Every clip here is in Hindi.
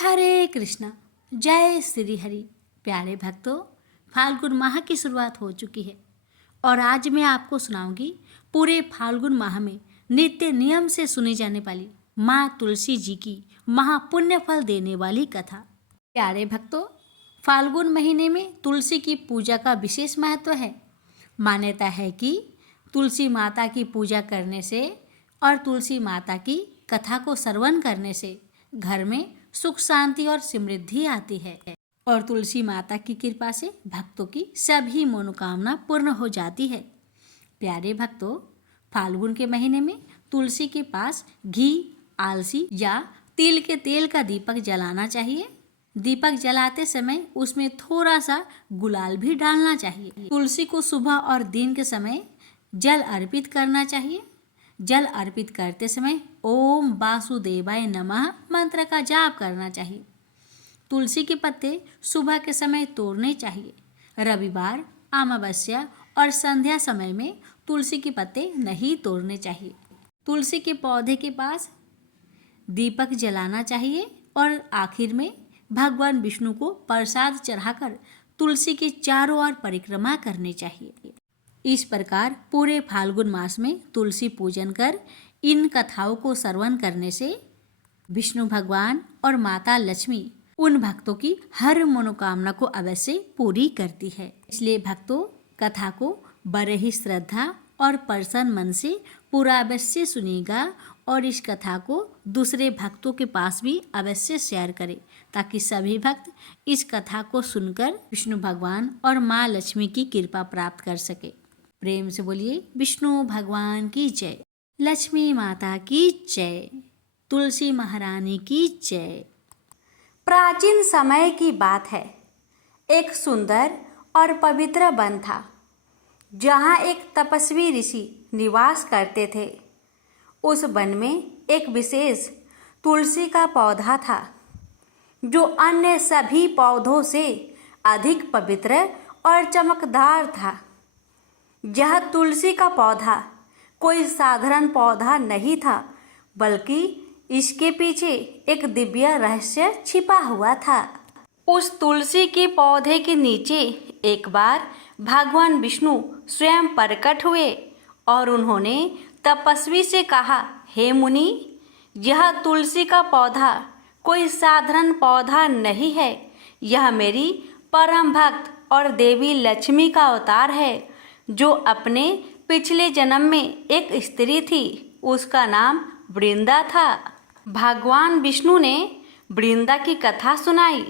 हरे कृष्णा। जय श्री हरि। प्यारे भक्तों, फाल्गुन माह की शुरुआत हो चुकी है और आज मैं आपको सुनाऊंगी पूरे फाल्गुन माह में नित्य नियम से सुनी जाने वाली माँ तुलसी जी की महापुण्य फल देने वाली कथा। प्यारे भक्तों, फाल्गुन महीने में तुलसी की पूजा का विशेष महत्व है। मान्यता है कि तुलसी माता की पूजा करने से और तुलसी माता की कथा को श्रवण करने से घर में सुख शांति और समृद्धि आती है और तुलसी माता की कृपा से भक्तों की सभी मनोकामना पूर्ण हो जाती है। प्यारे भक्तों, फाल्गुन के महीने में तुलसी के पास घी, आलसी या तिल के तेल का दीपक जलाना चाहिए। दीपक जलाते समय उसमें थोड़ा सा गुलाल भी डालना चाहिए। तुलसी को सुबह और दिन के समय जल अर्पित करना चाहिए। जल अर्पित करते समय ओम वासुदेवाय नमः मंत्र का जाप करना चाहिए। तुलसी के पत्ते सुबह के समय तोड़ने चाहिए। रविवार, अमावस्या और संध्या समय में तुलसी के पत्ते नहीं तोड़ने चाहिए। तुलसी के पौधे के पास दीपक जलाना चाहिए और आखिर में भगवान विष्णु को प्रसाद चढ़ाकर तुलसी के चारों ओर परिक्रमा करनी चाहिए। इस प्रकार पूरे फाल्गुन मास में तुलसी पूजन कर इन कथाओं को श्रवण करने से विष्णु भगवान और माता लक्ष्मी उन भक्तों की हर मनोकामना को अवश्य पूरी करती है। इसलिए भक्तों, कथा को बड़े ही श्रद्धा और प्रसन्न मन से पूरा अवश्य सुनिएगा और इस कथा को दूसरे भक्तों के पास भी अवश्य शेयर करें ताकि सभी भक्त इस कथा को सुनकर विष्णु भगवान और माँ लक्ष्मी की कृपा प्राप्त कर सके। प्रेम से बोलिए विष्णु भगवान की जय, लक्ष्मी माता की जय, तुलसी महारानी की जय। प्राचीन समय की बात है। एक सुंदर और पवित्र वन था जहाँ एक तपस्वी ऋषि निवास करते थे। उस वन में एक विशेष तुलसी का पौधा था जो अन्य सभी पौधों से अधिक पवित्र और चमकदार था। यह तुलसी का पौधा कोई साधारण पौधा नहीं था, बल्कि इसके पीछे एक दिव्य रहस्य छिपा हुआ था। उस तुलसी के पौधे के नीचे एक बार भगवान विष्णु स्वयं प्रकट हुए और उन्होंने तपस्वी से कहा, हे मुनि, यह तुलसी का पौधा कोई साधारण पौधा नहीं है। यह मेरी परम भक्त और देवी लक्ष्मी का अवतार है जो अपने पिछले जन्म में एक स्त्री थी। उसका नाम वृंदा था। भगवान विष्णु ने वृंदा की कथा सुनाई।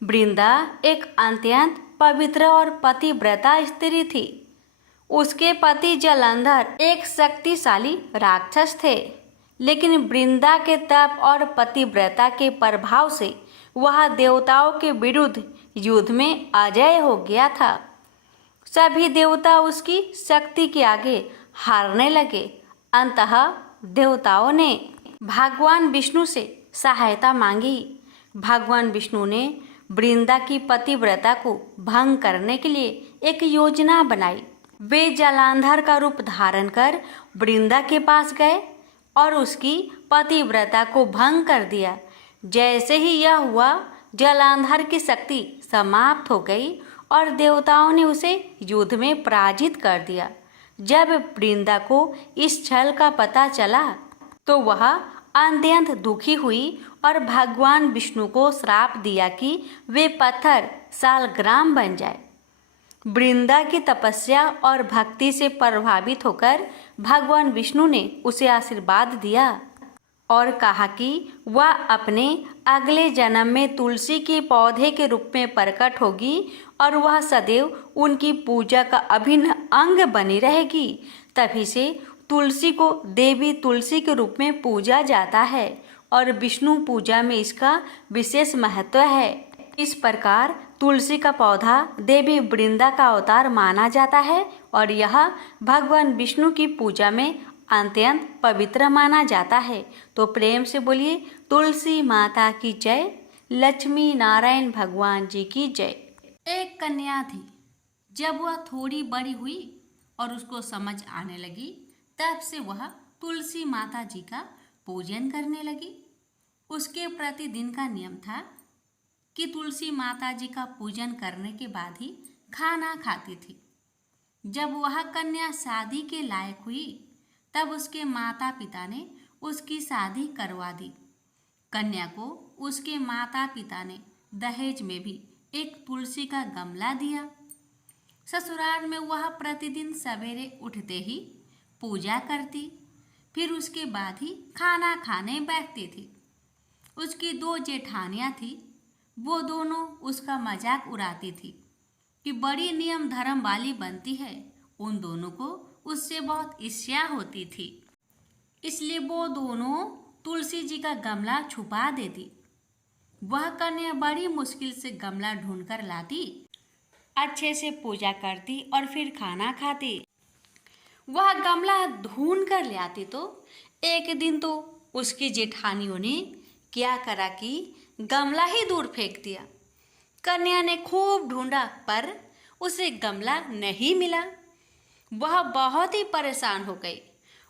वृंदा एक अत्यंत पवित्र और पतिव्रता स्त्री थी। उसके पति जलंधर एक शक्तिशाली राक्षस थे, लेकिन वृंदा के तप और पतिव्रता के प्रभाव से वह देवताओं के विरुद्ध युद्ध में अजय हो गया था। सभी देवता उसकी शक्ति के आगे हारने लगे। अंततः देवताओं ने भगवान विष्णु से सहायता मांगी। भगवान विष्णु ने वृंदा की पतिव्रता को भंग करने के लिए एक योजना बनाई। वे जलांधर का रूप धारण कर वृंदा के पास गए और उसकी पतिव्रता को भंग कर दिया। जैसे ही यह हुआ, जलांधर की शक्ति समाप्त हो गई और देवताओं ने उसे युद्ध में पराजित कर दिया। जब वृंदा को इस छल का पता चला तो वह अत्यंत दुखी हुई और भगवान विष्णु को श्राप दिया कि वे पत्थर शालग्राम बन जाए। वृंदा की तपस्या और भक्ति से प्रभावित होकर भगवान विष्णु ने उसे आशीर्वाद दिया और कहा कि वह अपने अगले जन्म में तुलसी के पौधे के रूप में प्रकट होगी और वह सदैव उनकी पूजा का अभिन्न अंग बनी रहेगी। तभी से तुलसी को देवी तुलसी के रूप में पूजा जाता है और विष्णु पूजा में इसका विशेष महत्व है। इस प्रकार तुलसी का पौधा देवी वृंदा का अवतार माना जाता है और यह भगवान विष्णु की पूजा में अत्यंत पवित्र माना जाता है। तो प्रेम से बोलिए तुलसी माता की जय, लक्ष्मी नारायण भगवान जी की जय। एक कन्या थी। जब वह थोड़ी बड़ी हुई और उसको समझ आने लगी, तब से वह तुलसी माता जी का पूजन करने लगी। उसके प्रतिदिन का नियम था कि तुलसी माता जी का पूजन करने के बाद ही खाना खाती थी। जब वह कन्या शादी के लायक हुई तब उसके माता पिता ने उसकी शादी करवा दी। कन्या को उसके माता पिता ने दहेज में भी एक तुलसी का गमला दिया। ससुराल में वह प्रतिदिन सवेरे उठते ही पूजा करती, फिर उसके बाद ही खाना खाने बैठती थी। उसकी 2 जेठानियाँ थी, वो दोनों उसका मजाक उड़ाती थी कि बड़ी नियम धर्म वाली बनती है। उन दोनों को उससे बहुत ईर्ष्या होती थी, इसलिए वो दोनों तुलसी जी का गमला छुपा देती। वह कन्या बड़ी मुश्किल से गमला ढूंढकर लाती, अच्छे से पूजा करती और फिर खाना खाती। वह गमला ढूंढ कर ले आती तो एक दिन तो उसकी जेठानियों ने क्या करा कि गमला ही दूर फेंक दिया। कन्या ने खूब ढूंढा पर उसे गमला नहीं मिला। वह बहुत ही परेशान हो गई।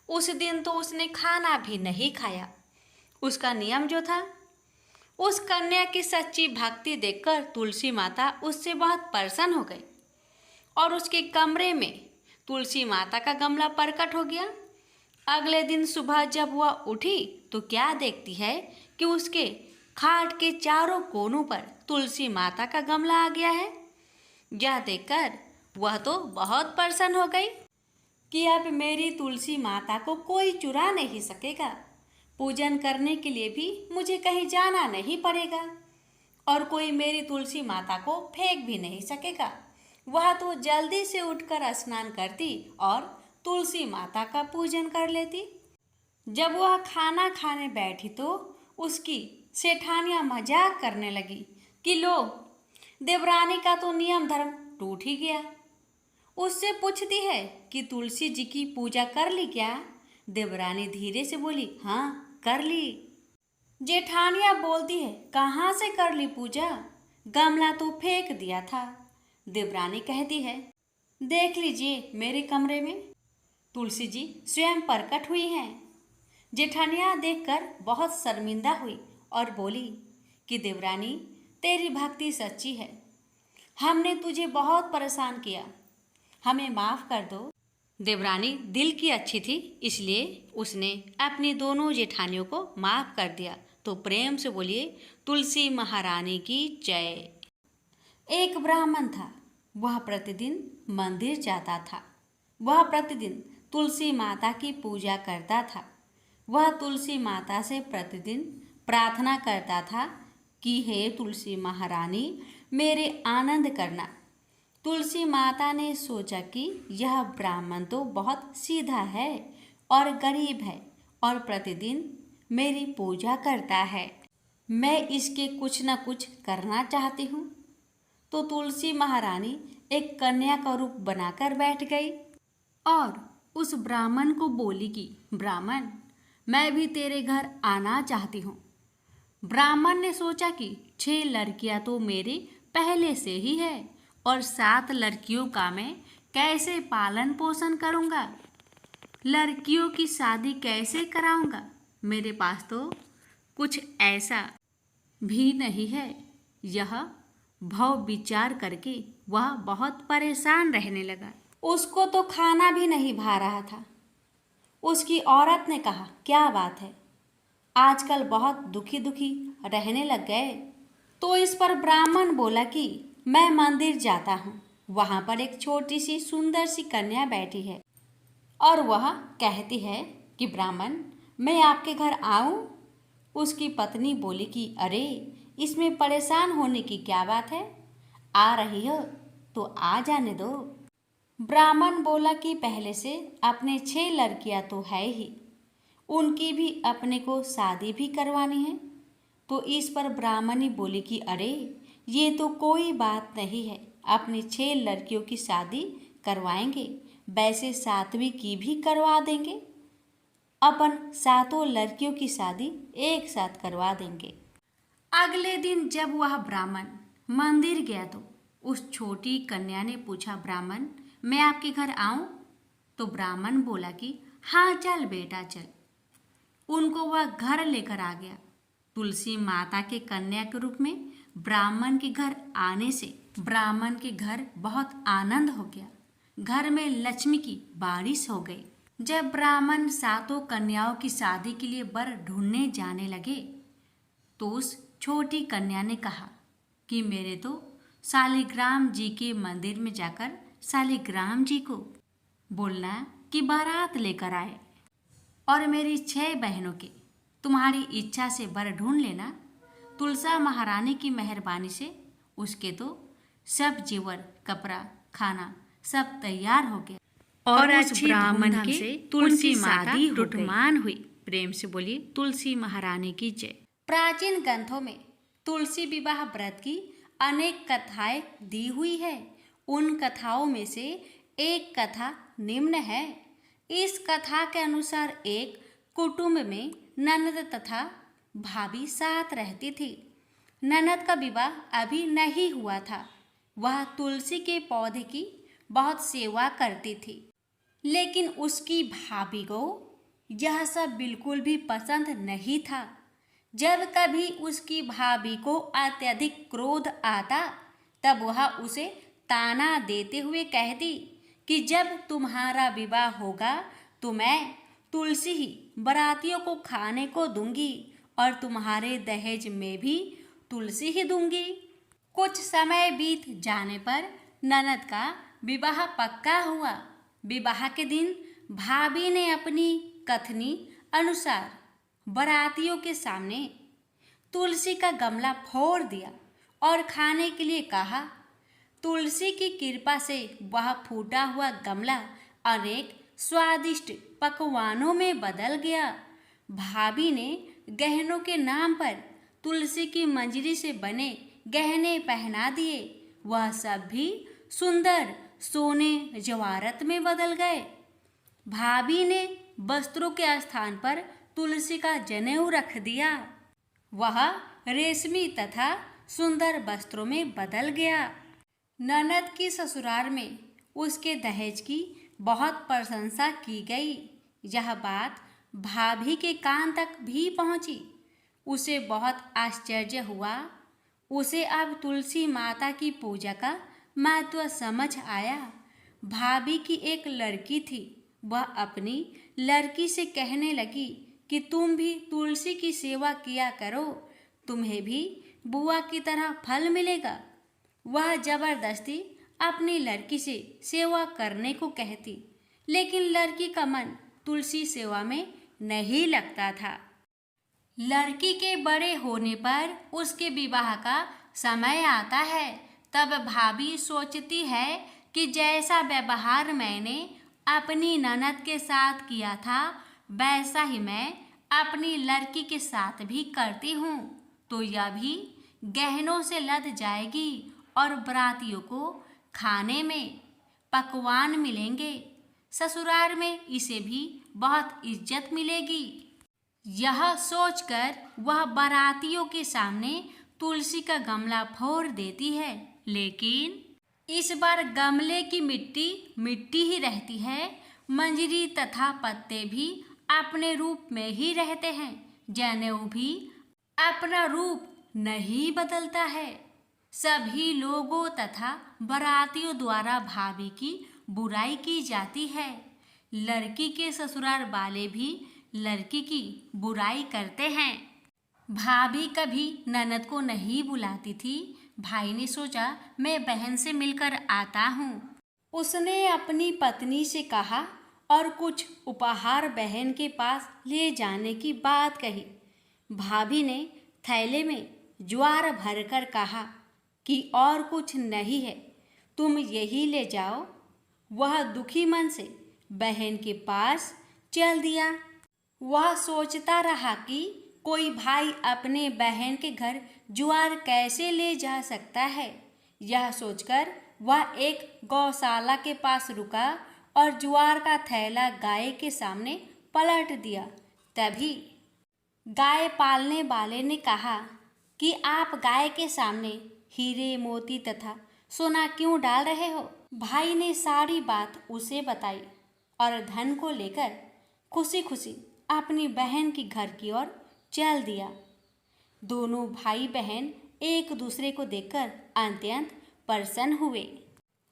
उस दिन तो उसने खाना भी नहीं खाया। उसका नियम जो था, उस कन्या की सच्ची भक्ति देखकर तुलसी माता उससे बहुत प्रसन्न हो गई और उसके कमरे में तुलसी माता का गमला प्रकट हो गया। अगले दिन सुबह जब वह उठी तो क्या देखती है कि उसके खाट के चारों कोनों पर तुलसी माता का गमला आ गया है। यह देखकर वह तो बहुत प्रसन्न हो गई कि अब मेरी तुलसी माता को कोई चुरा नहीं सकेगा। पूजन करने के लिए भी मुझे कहीं जाना नहीं पड़ेगा और कोई मेरी तुलसी माता को फेंक भी नहीं सकेगा। वह तो जल्दी से उठकर स्नान करती और तुलसी माता का पूजन कर लेती। जब वह खाना खाने बैठी तो उसकी सेठानियाँ मजाक करने लगी कि लो, देवरानी का तो नियम धर्म टूट ही गया। उससे पूछती है कि तुलसी जी की पूजा कर ली क्या? देवरानी धीरे से बोली, हाँ कर ली। जेठानियाँ बोलती है, कहाँ से कर ली पूजा? गमला तो फेंक दिया था। देवरानी कहती है, देख लीजिए मेरे कमरे में तुलसी जी स्वयं प्रकट हुई हैं। जेठानियाँ देखकर बहुत शर्मिंदा हुई और बोली कि देवरानी, तेरी भक्ति सच्ची है, हमने तुझे बहुत परेशान किया, हमें माफ़ कर दो। देवरानी दिल की अच्छी थी, इसलिए उसने अपनी दोनों जेठानियों को माफ़ कर दिया। तो प्रेम से बोलिए, तुलसी महारानी की जय। एक ब्राह्मण था, वह प्रतिदिन मंदिर जाता था। वह प्रतिदिन तुलसी माता की पूजा करता था। वह तुलसी माता से प्रतिदिन प्रार्थना करता था कि हे तुलसी महारानी, मेरे आनंद करना। तुलसी माता ने सोचा कि यह ब्राह्मण तो बहुत सीधा है और गरीब है और प्रतिदिन मेरी पूजा करता है, मैं इसके कुछ न कुछ करना चाहती हूँ। तो तुलसी महारानी एक कन्या का रूप बनाकर बैठ गई और उस ब्राह्मण को बोली कि ब्राह्मण, मैं भी तेरे घर आना चाहती हूँ। ब्राह्मण ने सोचा कि 6 लड़कियाँ तो मेरे पहले से ही है और 7 लड़कियों का मैं कैसे पालन पोषण करूँगा, लड़कियों की शादी कैसे कराऊँगा, मेरे पास तो कुछ ऐसा भी नहीं है। यह भव विचार करके वह बहुत परेशान रहने लगा। उसको तो खाना भी नहीं भा रहा था। उसकी औरत ने कहा, क्या बात है, आजकल बहुत दुखी दुखी रहने लग गए। तो इस पर ब्राह्मण बोला कि मैं मंदिर जाता हूँ, वहाँ पर एक छोटी सी सुंदर सी कन्या बैठी है और वह कहती है कि ब्राह्मण, मैं आपके घर आऊँ? उसकी पत्नी बोली कि अरे, इसमें परेशान होने की क्या बात है, आ रही हो तो आ जाने दो। ब्राह्मण बोला कि पहले से अपने 6 लड़कियां तो है ही, उनकी भी अपने को शादी भी करवानी है। तो इस पर ब्राह्मणी बोली कि अरे, ये तो कोई बात नहीं है, अपनी 6 लड़कियों की शादी करवाएंगे, वैसे 7वीं की भी करवा देंगे, अपन 7 लड़कियों की शादी एक साथ करवा देंगे। अगले दिन जब वह ब्राह्मण मंदिर गया तो उस छोटी कन्या ने पूछा, ब्राह्मण, मैं आपके घर आऊं? तो ब्राह्मण बोला कि हाँ चल बेटा चल। उनको वह घर लेकर आ गया। तुलसी माता के कन्या के रूप में ब्राह्मण के घर आने से ब्राह्मण के घर बहुत आनंद हो गया। घर में लक्ष्मी की बारिश हो गई। जब ब्राह्मण सातों कन्याओं की शादी के लिए वर ढूंढने जाने लगे तो उस छोटी कन्या ने कहा कि मेरे तो शालिग्राम जी के मंदिर में जाकर शालिग्राम जी को बोलना कि बारात लेकर आए और मेरी 6 बहनों के तुम्हारी इच्छा से वर ढूंढ लेना। तुलसा महारानी की मेहरबानी से उसके तो सब जेवर कपड़ा खाना सब तैयार हो गया और अच्छी ब्राह्मण धूमधाम के से तुलसी उनकी माता शादी हो गई। टुटमान हुई। प्रेम से बोलिए तुलसी महारानी की जय। प्राचीन ग्रंथों में तुलसी विवाह व्रत की अनेक कथाएं दी हुई है। उन कथाओं में से एक कथा निम्न है। इस कथा के अनुसार एक कुटुंब में ननद तथा भाभी साथ रहती थी। ननद का विवाह अभी नहीं हुआ था। वह तुलसी के पौधे की बहुत सेवा करती थी, लेकिन उसकी भाभी को यह सब बिल्कुल भी पसंद नहीं था। जब कभी उसकी भाभी को अत्यधिक क्रोध आता तब वह उसे ताना देते हुए कहती कि जब तुम्हारा विवाह होगा तो मैं तुलसी ही बारातियों को खाने को दूंगी और तुम्हारे दहेज में भी तुलसी ही दूंगी। कुछ समय बीत जाने पर ननद का विवाह पक्का हुआ। विवाह के दिन भाभी ने अपनी कथनी अनुसार बारातियों के सामने तुलसी का गमला फोड़ दिया और खाने के लिए कहा। तुलसी की कृपा से वह फूटा हुआ गमला अनेक स्वादिष्ट पकवानों में बदल गया। भाभी ने गहनों के नाम पर तुलसी की मंजरी से बने गहने पहना दिए। वह सब भी सुंदर सोने जवाहरत में बदल गए। भाभी ने वस्त्रों के स्थान पर तुलसी का जनेऊ रख दिया। वह रेशमी तथा सुंदर वस्त्रों में बदल गया। ननद की ससुराल में उसके दहेज की बहुत प्रशंसा की गई। यह बात भाभी के कान तक भी पहुंची। उसे बहुत आश्चर्य हुआ। उसे अब तुलसी माता की पूजा का महत्व समझ आया। भाभी की एक लड़की थी। वह अपनी लड़की से कहने लगी कि तुम भी तुलसी की सेवा किया करो, तुम्हें भी बुआ की तरह फल मिलेगा। वह जबरदस्ती अपनी लड़की से सेवा करने को कहती, लेकिन लड़की का मन तुलसी सेवा में नहीं लगता था। लड़की के बड़े होने पर उसके विवाह का समय आता है। तब भाभी सोचती है कि जैसा व्यवहार मैंने अपनी ननद के साथ किया था वैसा ही मैं अपनी लड़की के साथ भी करती हूँ, तो यह भी गहनों से लद जाएगी और बरातियों को खाने में पकवान मिलेंगे। ससुराल में इसे भी बहुत इज्जत मिलेगी। यह सोचकर वह बारातियों के सामने तुलसी का गमला फोड़ देती है, लेकिन इस बार गमले की मिट्टी मिट्टी ही रहती है। मंजरी तथा पत्ते भी अपने रूप में ही रहते हैं। जनेऊ भी अपना रूप नहीं बदलता है। सभी लोगों तथा बारातियों द्वारा भाभी की बुराई की जाती है। लड़की के ससुराल वाले भी लड़की की बुराई करते हैं। भाभी कभी ननद को नहीं बुलाती थी। भाई ने सोचा मैं बहन से मिलकर आता हूँ। उसने अपनी पत्नी से कहा और कुछ उपहार बहन के पास ले जाने की बात कही। भाभी ने थैले में ज्वार भरकर कहा कि और कुछ नहीं है, तुम यही ले जाओ। वह दुखी मन से बहन के पास चल दिया। वह सोचता रहा कि कोई भाई अपने बहन के घर ज्वार कैसे ले जा सकता है। यह सोचकर वह एक गौशाला के पास रुका और ज्वार का थैला गाय के सामने पलट दिया। तभी गाय पालने वाले ने कहा कि आप गाय के सामने हीरे मोती तथा सोना क्यों डाल रहे हो। भाई ने सारी बात उसे बताई और धन को लेकर खुशी खुशी अपनी बहन की घर की ओर चल दिया। दोनों भाई बहन एक दूसरे को देखकर अत्यंत प्रसन्न हुए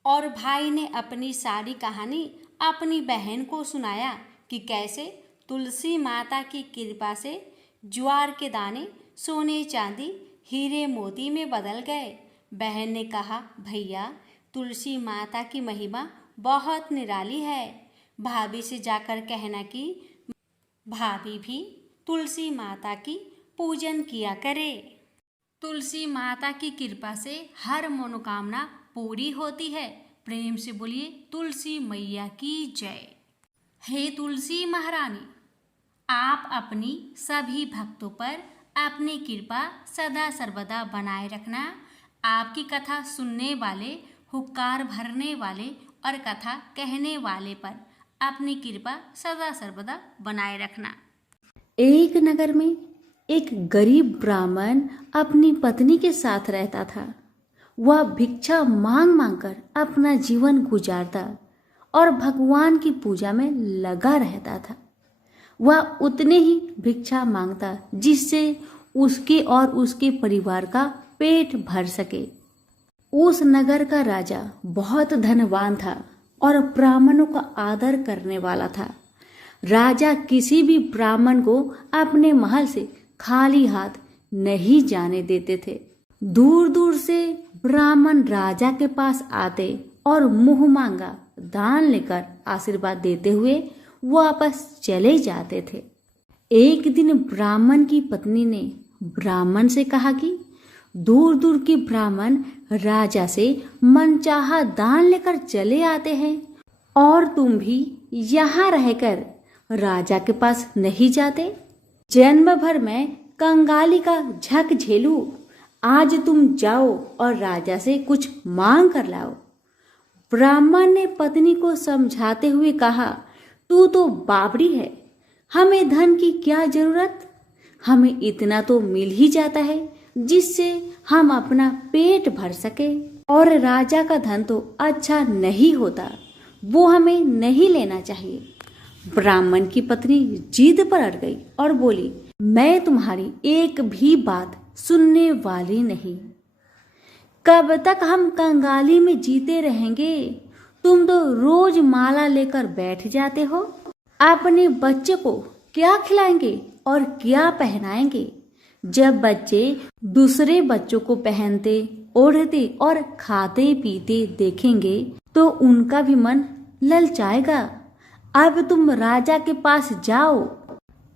और भाई ने अपनी सारी कहानी अपनी बहन को सुनाया कि कैसे तुलसी माता की कृपा से ज्वार के दाने सोने चांदी हीरे मोती में बदल गए। बहन ने कहा, भैया तुलसी माता की महिमा बहुत निराली है। भाभी से जाकर कहना कि भाभी भी तुलसी माता की पूजन किया करे। तुलसी माता की कृपा से हर मनोकामना पूरी होती है। प्रेम से बोलिए तुलसी मैया की जय। हे तुलसी महारानी, आप अपनी सभी भक्तों पर अपनी कृपा सदा सर्वदा बनाए रखना। आपकी कथा सुनने वाले, हुक्कार भरने वाले और कथा कहने वाले पर अपनी कृपा सदा सर्वदा बनाए रखना। एक नगर में एक गरीब ब्राह्मण अपनी पत्नी के साथ रहता था। वह भिक्षा मांग मांग कर अपना जीवन गुजारता और भगवान की पूजा में लगा रहता था। वह उतने ही भिक्षा मांगता जिससे उसके और उसके परिवार का पेट भर सके। उस नगर का राजा बहुत धनवान था और ब्राह्मणों का आदर करने वाला था। राजा किसी भी ब्राह्मण को अपने महल से खाली हाथ नहीं जाने देते थे। दूर दूर से ब्राह्मण राजा के पास आते और मुंह मांगा दान लेकर आशीर्वाद देते हुए वापस चले जाते थे। एक दिन ब्राह्मण की पत्नी ने ब्राह्मण से कहा कि दूर दूर के ब्राह्मण राजा से मनचाहा दान लेकर चले आते हैं और तुम भी यहाँ रहकर राजा के पास नहीं जाते। जन्म भर में कंगाली का झक झेलूं, आज तुम जाओ और राजा से कुछ मांग कर लाओ। ब्राह्मण ने पत्नी को समझाते हुए कहा, तू तो बावड़ी है, हमें धन की क्या जरूरत, हमें इतना तो मिल ही जाता है जिससे हम अपना पेट भर सके। और राजा का धन तो अच्छा नहीं होता, वो हमें नहीं लेना चाहिए। ब्राह्मण की पत्नी जिद पर अड़ गई और बोली, मैं तुम्हारी एक भी बात सुनने वाली नहीं। कब तक हम कंगाली में जीते रहेंगे? तुम तो रोज माला लेकर बैठ जाते हो। अपने बच्चे को क्या खिलाएंगे और क्या पहनाएंगे? जब बच्चे दूसरे बच्चों को पहनते, ओढ़ते और खाते पीते देखेंगे तो उनका भी मन ललचाएगा। अब तुम राजा के पास जाओ।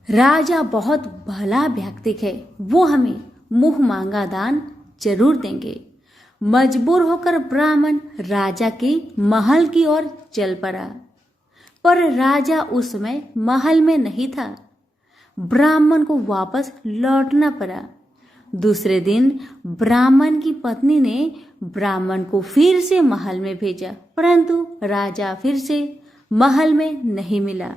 राजा बहुत भला व्यक्ति है, वो हमें मुंह मांगा दान जरूर देंगे। मजबूर होकर ब्राह्मण राजा के महल की ओर चल पड़ा, पर राजा उस समय महल में नहीं था। ब्राह्मण को वापस लौटना पड़ा। दूसरे दिन ब्राह्मण की पत्नी ने ब्राह्मण को फिर से महल में भेजा, परंतु राजा फिर से महल में नहीं मिला।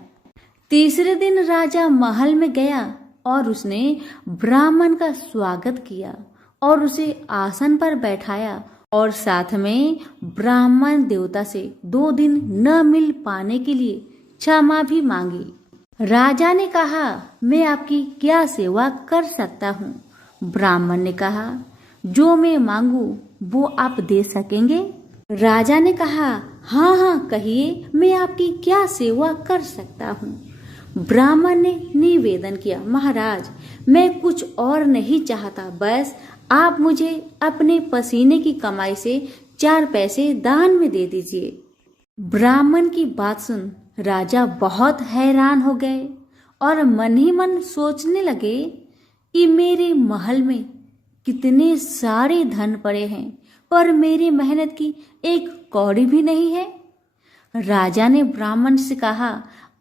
तीसरे दिन राजा महल में गया और उसने ब्राह्मण का स्वागत किया और उसे आसन पर बैठाया और साथ में ब्राह्मण देवता से 2 दिन न मिल पाने के लिए क्षमा भी मांगी। राजा ने कहा, मैं आपकी क्या सेवा कर सकता हूँ? ब्राह्मण ने कहा, जो मैं मांगू वो आप दे सकेंगे? राजा ने कहा, हाँ हाँ कहिए, मैं आपकी क्या सेवा कर सकता हूँ? ब्राह्मण ने निवेदन किया, महाराज मैं कुछ और नहीं चाहता, बस आप मुझे अपने पसीने की कमाई से 4 पैसे दान में दे दीजिए। ब्राह्मण की बात सुन राजा बहुत हैरान हो गए और मन ही मन सोचने लगे कि मेरे महल में कितने सारे धन पड़े हैं, पर मेरी मेहनत की एक कौड़ी भी नहीं है। राजा ने ब्राह्मण से कहा,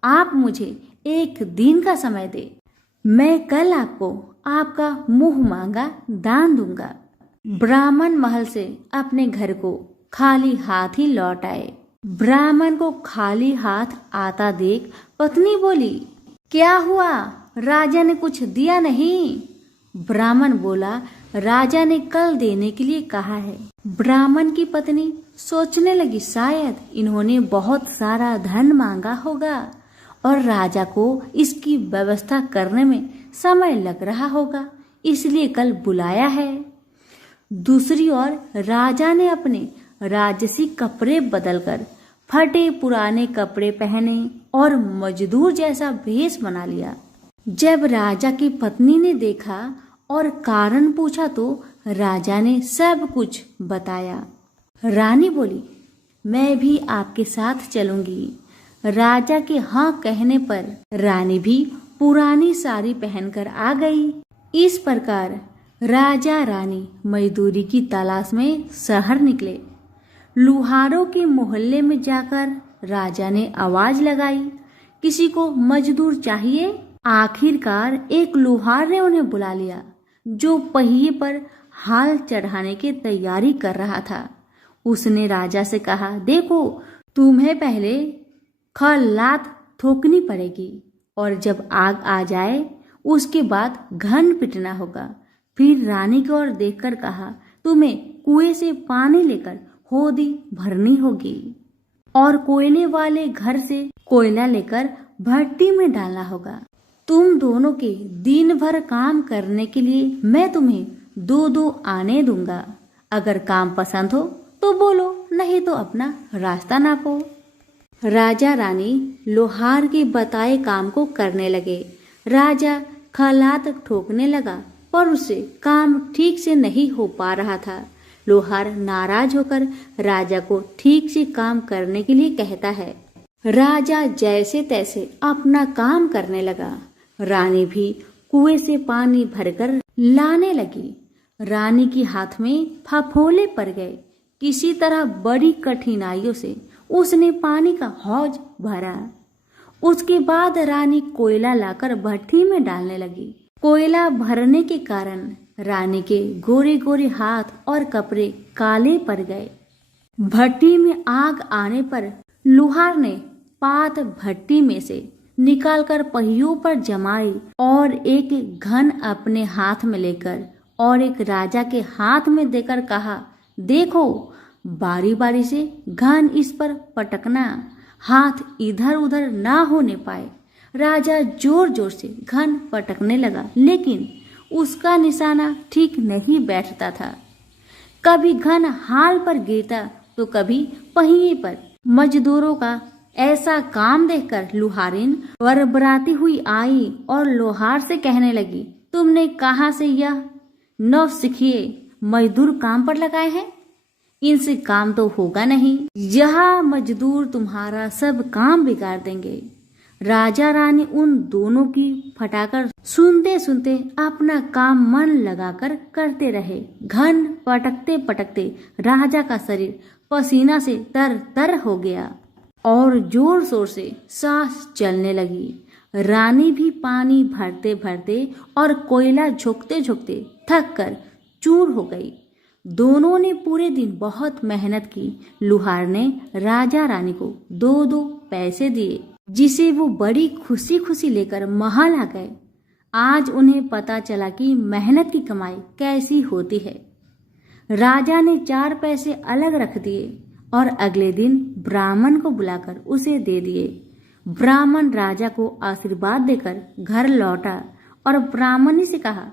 आप मुझे 1 दिन का समय दे, मैं कल आपको आपका मुंह मांगा दान दूंगा। ब्राह्मण महल से अपने घर को खाली हाथ ही लौट आए। ब्राह्मण को खाली हाथ आता देख पत्नी बोली, क्या हुआ, राजा ने कुछ दिया नहीं? ब्राह्मण बोला, राजा ने कल देने के लिए कहा है। ब्राह्मण की पत्नी सोचने लगी, शायद इन्होंने बहुत सारा धन मांगा होगा और राजा को इसकी व्यवस्था करने में समय लग रहा होगा, इसलिए कल बुलाया है। दूसरी ओर राजा ने अपने राजसी कपड़े बदलकर फटे पुराने कपड़े पहने और मजदूर जैसा भेष बना लिया। जब राजा की पत्नी ने देखा और कारण पूछा तो राजा ने सब कुछ बताया। रानी बोली, मैं भी आपके साथ चलूंगी। राजा के हाँ कहने पर रानी भी पुरानी साड़ी पहनकर आ गई। इस प्रकार राजा रानी मजदूरी की तलाश में शहर निकले। लुहारों के मोहल्ले में जाकर राजा ने आवाज लगाई, किसी को मजदूर चाहिए? आखिरकार एक लुहार ने उन्हें बुला लिया, जो पहिए पर हाल चढ़ाने की तैयारी कर रहा था। उसने राजा से कहा, देखो, तुम्हें पहले खलात ठोकनी पड़ेगी और जब आग आ जाए उसके बाद घन पिटना होगा। फिर रानी की ओर देखकर कहा, तुम्हें कुएं से पानी लेकर होदी भरनी होगी और कोयले वाले घर से कोयला लेकर भट्टी में डालना होगा। तुम दोनों के दिन भर काम करने के लिए मैं तुम्हें 2-2 आने दूंगा। अगर काम पसंद हो तो बोलो, नहीं तो अपना रास्ता नापो। राजा रानी लोहार के बताए काम को करने लगे। राजा खलात ठोकने लगा पर उससे काम ठीक से नहीं हो पा रहा था। लोहार नाराज होकर राजा को ठीक से काम करने के लिए कहता है। राजा जैसे तैसे अपना काम करने लगा। रानी भी कुएं से पानी भरकर लाने लगी। रानी के हाथ में फफोले पड़ गए। किसी तरह बड़ी कठिनाइयों से उसने पानी का हौज भरा। उसके बाद रानी कोयला लाकर भट्टी में डालने लगी। कोयला भरने के कारण रानी के गोरे गोरे हाथ और कपड़े काले पड़ गए। भट्टी में आग आने पर लुहार ने पात भट्टी में से निकालकर पहियों पर जमाई और एक घन अपने हाथ में लेकर और एक राजा के हाथ में देकर कहा, देखो, बारी बारी से घन इस पर पटकना, हाथ इधर उधर ना होने पाए। राजा जोर जोर से घन पटकने लगा, लेकिन उसका निशाना ठीक नहीं बैठता था। कभी घन हाल पर गिरता तो कभी पहिए पर। मजदूरों का ऐसा काम देखकर लुहारिन बरबराती हुई आई और लोहार से कहने लगी, तुमने कहाँ से यह नौसिखिए मजदूर काम पर लगाए हैं? इनसे काम तो होगा नहीं। यह मजदूर तुम्हारा सब काम बिगाड़ देंगे। राजा रानी उन दोनों की फटाकर सुनते सुनते अपना काम मन लगाकर करते रहे। घन पटकते पटकते राजा का शरीर पसीना से तर तर हो गया और जोर शोर से सांस चलने लगी। रानी भी पानी भरते भरते और कोयला झोंकते झोंकते थक कर चूर हो गई। दोनों ने पूरे दिन बहुत मेहनत की। लुहार ने राजा रानी को 2-2 पैसे दिए, जिसे वो बड़ी खुशी खुशी लेकर महल आ गए। आज उन्हें पता चला कि मेहनत की कमाई कैसी होती है। राजा ने 4 पैसे अलग रख दिए और अगले दिन ब्राह्मण को बुलाकर उसे दे दिए। ब्राह्मण राजा को आशीर्वाद देकर घर लौटा और ब्राह्मणी से कहा,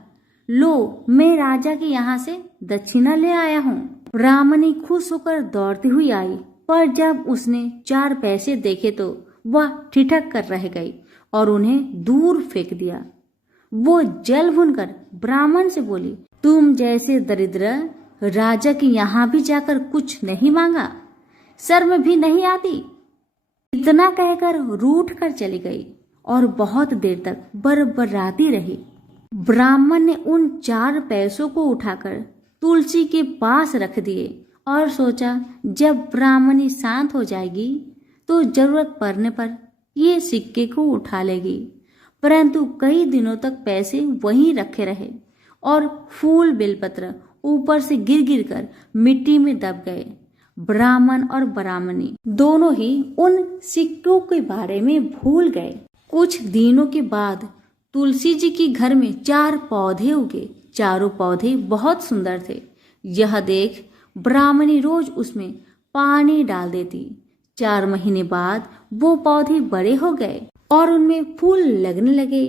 लो, मैं राजा के यहाँ से दक्षिणा ले आया हूँ। ब्राह्मणी खुश होकर दौड़ती हुई आई, पर जब उसने 4 पैसे देखे तो वह ठिठक कर रह गई और उन्हें दूर फेंक दिया। वो जल भूनकर ब्राह्मण से बोली, तुम जैसे दरिद्र राजा के यहाँ भी जाकर कुछ नहीं मांगा, शर्म भी नहीं आती। इतना कहकर रूठ कर चली गई और बहुत देर तक बरबराती रही। ब्राह्मण ने उन 4 पैसों को उठाकर तुलसी के पास रख दिए और सोचा, जब ब्राह्मणी शांत हो जाएगी तो जरूरत पड़ने पर ये सिक्के को उठा लेगी। परंतु कई दिनों तक पैसे वहीं रखे रहे और फूल बेलपत्र ऊपर से गिर गिर कर मिट्टी में दब गए। ब्राह्मण और ब्राह्मणी दोनों ही उन सिक्कों के बारे में भूल गए। कुछ दिनों के बाद तुलसी जी के घर में 4 पौधे उगे। चारों पौधे बहुत सुंदर थे। यह देख ब्राह्मणी रोज उसमें पानी डाल देती। 4 महीने बाद वो पौधे बड़े हो गए और उनमें फूल लगने लगे।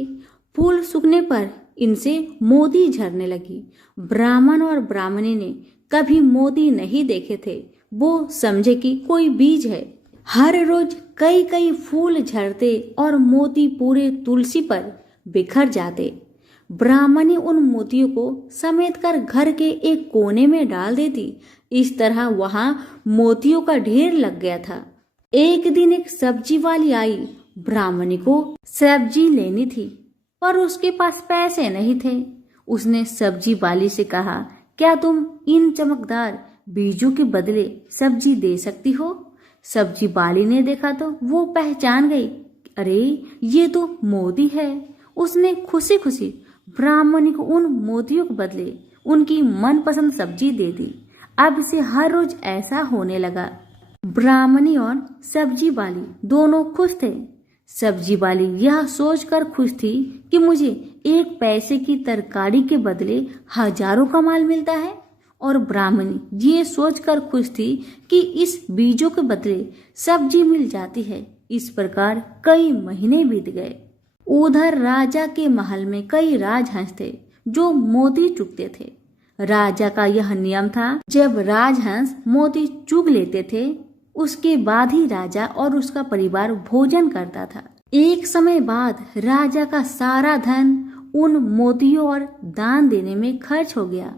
फूल सूखने पर इनसे मोती झरने लगी। ब्राह्मण और ब्राह्मणी ने कभी मोती नहीं देखे थे। वो समझे कि कोई बीज है। हर रोज कई कई फूल झरते और मोती पूरे तुलसी पर बिखर जाते। ब्राह्मणी उन मोतियों को समेटकर घर के एक कोने में डाल देती। इस तरह वहां मोतियों का ढेर लग गया था। एक दिन एक सब्जी वाली आई। ब्राह्मणी को सब्जी लेनी थी, पर उसके पास पैसे नहीं थे। उसने सब्जी वाली से कहा, क्या तुम इन चमकदार बीजों के बदले सब्जी दे सकती हो? सब्जी वाली ने देखा तो वो पहचान गई, अरे ये तो मोती है। उसने खुशी खुशी ब्राह्मणी को उन मोतियों के बदले उनकी मनपसंद सब्जी दे दी। अब से हर रोज ऐसा होने लगा। ब्राह्मणी और सब्जी वाली दोनों खुश थे। सब्जी वाली यह सोचकर खुश थी कि मुझे एक पैसे की तरकारी के बदले हजारों का माल मिलता है, और ब्राह्मणी ये सोचकर खुश थी कि इस बीजों के बदले सब्जी मिल जाती है। इस प्रकार कई महीने बीत गए। उधर राजा के महल में कई राजहंस थे जो मोती चुगते थे। राजा का यह नियम था, जब राजहंस मोती चुग लेते थे उसके बाद ही राजा और उसका परिवार भोजन करता था। एक समय बाद राजा का सारा धन उन मोतियों और दान देने में खर्च हो गया।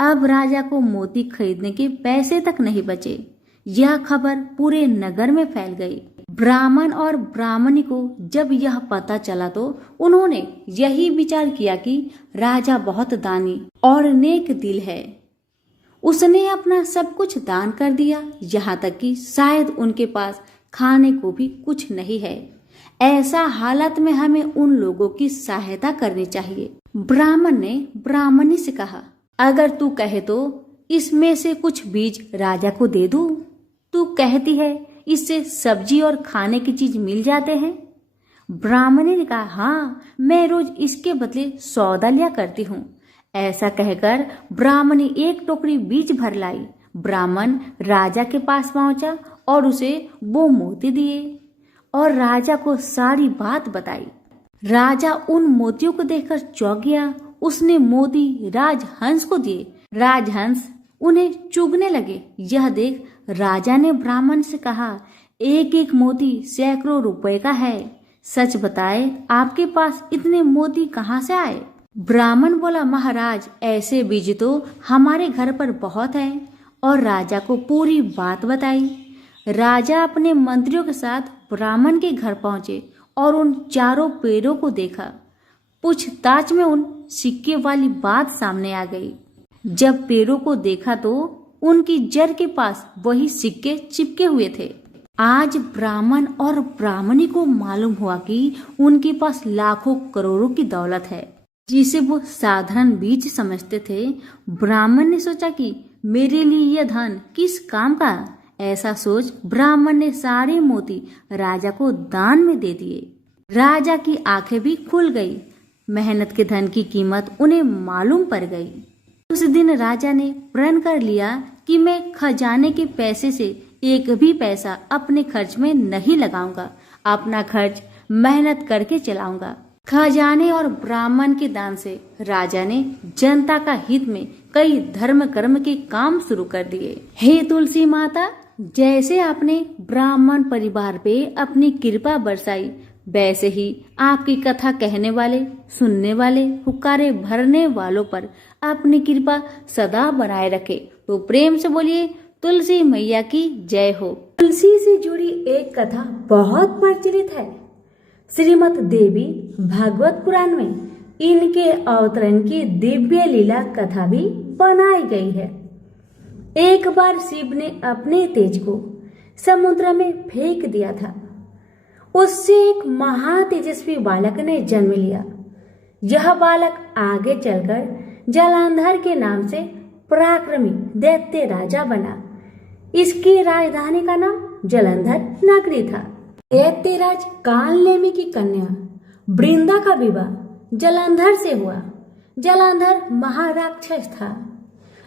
अब राजा को मोती खरीदने के पैसे तक नहीं बचे। यह खबर पूरे नगर में फैल गई। ब्राह्मण और ब्राह्मणी को जब यह पता चला तो उन्होंने यही विचार किया कि राजा बहुत दानी और नेक दिल है। उसने अपना सब कुछ दान कर दिया, यहाँ तक कि शायद उनके पास खाने को भी कुछ नहीं है। ऐसा हालत में हमें उन लोगों की सहायता करनी चाहिए। ब्राह्मण ने ब्राह्मणी से कहा, अगर तू कहे तो इसमें से कुछ बीज राजा को दे दूं। तू कहती है इससे सब्जी और खाने की चीज मिल जाते हैं। ब्राह्मणी ने कहा, हाँ, मैं रोज इसके बदले सौदा लिया करती हूँ। ऐसा कहकर ब्राह्मणी एक टोकरी बीज भर लाई। ब्राह्मण राजा के पास पहुंचा और उसे वो मोती दिए और राजा को सारी बात बताई। राजा उन मोतियों को देखकर चौंक गया। उसने मोती राजहंस को दिए। राजहंस उन्हें चुगने लगे। यह देख राजा ने ब्राह्मण से कहा, एक एक मोती सैकड़ों रुपए का है। सच बताए, आपके पास इतने मोती कहाँ से आए? ब्राह्मण बोला, महाराज, ऐसे बीज तो हमारे घर पर बहुत है। और राजा को पूरी बात बताई। राजा अपने मंत्रियों के साथ ब्राह्मण के घर पहुंचे और उन चारों पेड़ों को देखा। पूछताछ में उन सिक्के वाली बात सामने आ गई। जब पेड़ों को देखा तो उनकी जड़ के पास वही सिक्के चिपके हुए थे। आज ब्राह्मण और ब्राह्मणी को मालूम हुआ कि उनके पास लाखों करोड़ों की दौलत है, जिसे वो साधारण बीज समझते थे। ब्राह्मण ने सोचा कि मेरे लिए यह धन किस काम का। ऐसा सोच ब्राह्मण ने सारे मोती राजा को दान में दे दिए। राजा की आंखें भी खुल गई। मेहनत के धन की कीमत उन्हें मालूम पड़ गई। उस दिन राजा ने प्रण कर लिया कि मैं खजाने के पैसे से एक भी पैसा अपने खर्च में नहीं लगाऊंगा। अपना खर्च मेहनत करके चलाऊंगा। खजाने और ब्राह्मण के दान से राजा ने जनता का हित में कई धर्म कर्म के काम शुरू कर दिए। हे तुलसी माता, जैसे आपने ब्राह्मण परिवार पे अपनी कृपा बरसाई, वैसे ही आपकी कथा कहने वाले, सुनने वाले, हुक्कारे भरने वालों पर अपनी कृपा सदा बनाए रखे। तो प्रेम से बोलिए, तुलसी मैया की जय हो। तुलसी से जुड़ी एक कथा बहुत प्रचलित है। श्रीमद् देवी भागवत पुराण में इनके अवतरण की दिव्य लीला कथा भी बनाई गई है। एक बार शिव ने अपने तेज को समुद्र में फेंक दिया था। उससे एक महातेजस्वी बालक ने जन्म लिया। यह बालक आगे चलकर जलंधर के नाम से पराक्रमी दैत्य राजा बना। इसकी राजधानी का नाम जलंधर नगरी था। दैत्यराज कालनेमी की कन्या वृंदा का विवाह जलंधर से हुआ। जलंधर महाराक्षस था।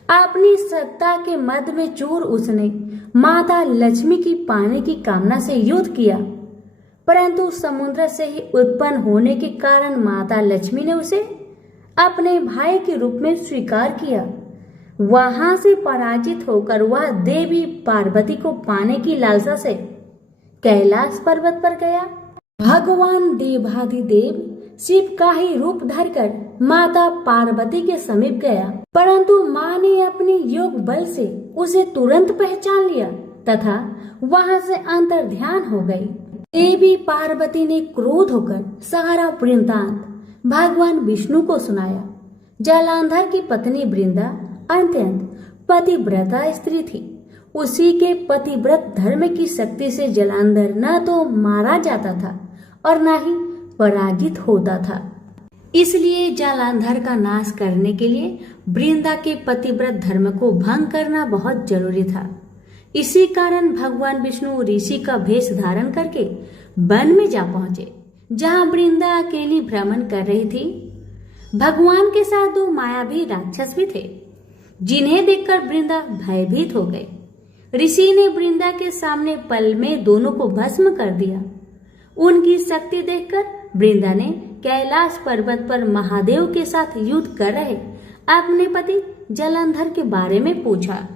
अपनी सत्ता के मद में चूर उसने माता लक्ष्मी की पाने की कामना से युद्ध किया, परंतु समुद्र से ही उत्पन्न होने के कारण माता लक्ष्मी ने उसे अपने भाई के रूप में स्वीकार किया। वहां से पराजित होकर वह देवी पार्वती को पाने की लालसा से कैलाश पर्वत पर गया। भगवान देवाधिदेव शिव का ही रूप धरकर माता पार्वती के समीप गया, परंतु मां ने अपने योग बल से उसे तुरंत पहचान लिया तथा वहां से अंतर्ध्यान हो गई। देवी पार्वती ने क्रोध होकर सारा वृत्तांत भगवान विष्णु को सुनाया। जालंधर की पत्नी वृंदा अत्यंत पतिव्रता स्त्री थी। उसी के पतिव्रत धर्म की शक्ति से जालंधर न तो मारा जाता था और न ही पराजित होता था। इसलिए जालंधर का नाश करने के लिए वृंदा के पतिव्रत धर्म को भंग करना बहुत जरूरी था। इसी कारण भगवान विष्णु ऋषि का भेष धारण करके वन में जा पहुंचे, जहां वृंदा अकेली भ्रमण कर रही थी। भगवान के साथ दो मायावी राक्षस भी थे, जिन्हें देखकर वृंदा भयभीत हो गई। ऋषि ने वृंदा के सामने पल में दोनों को भस्म कर दिया। उनकी शक्ति देखकर वृंदा ने कैलाश पर्वत पर महादेव के साथ युद्ध कर रहे अपने पति जालंधर के बारे में पूछा।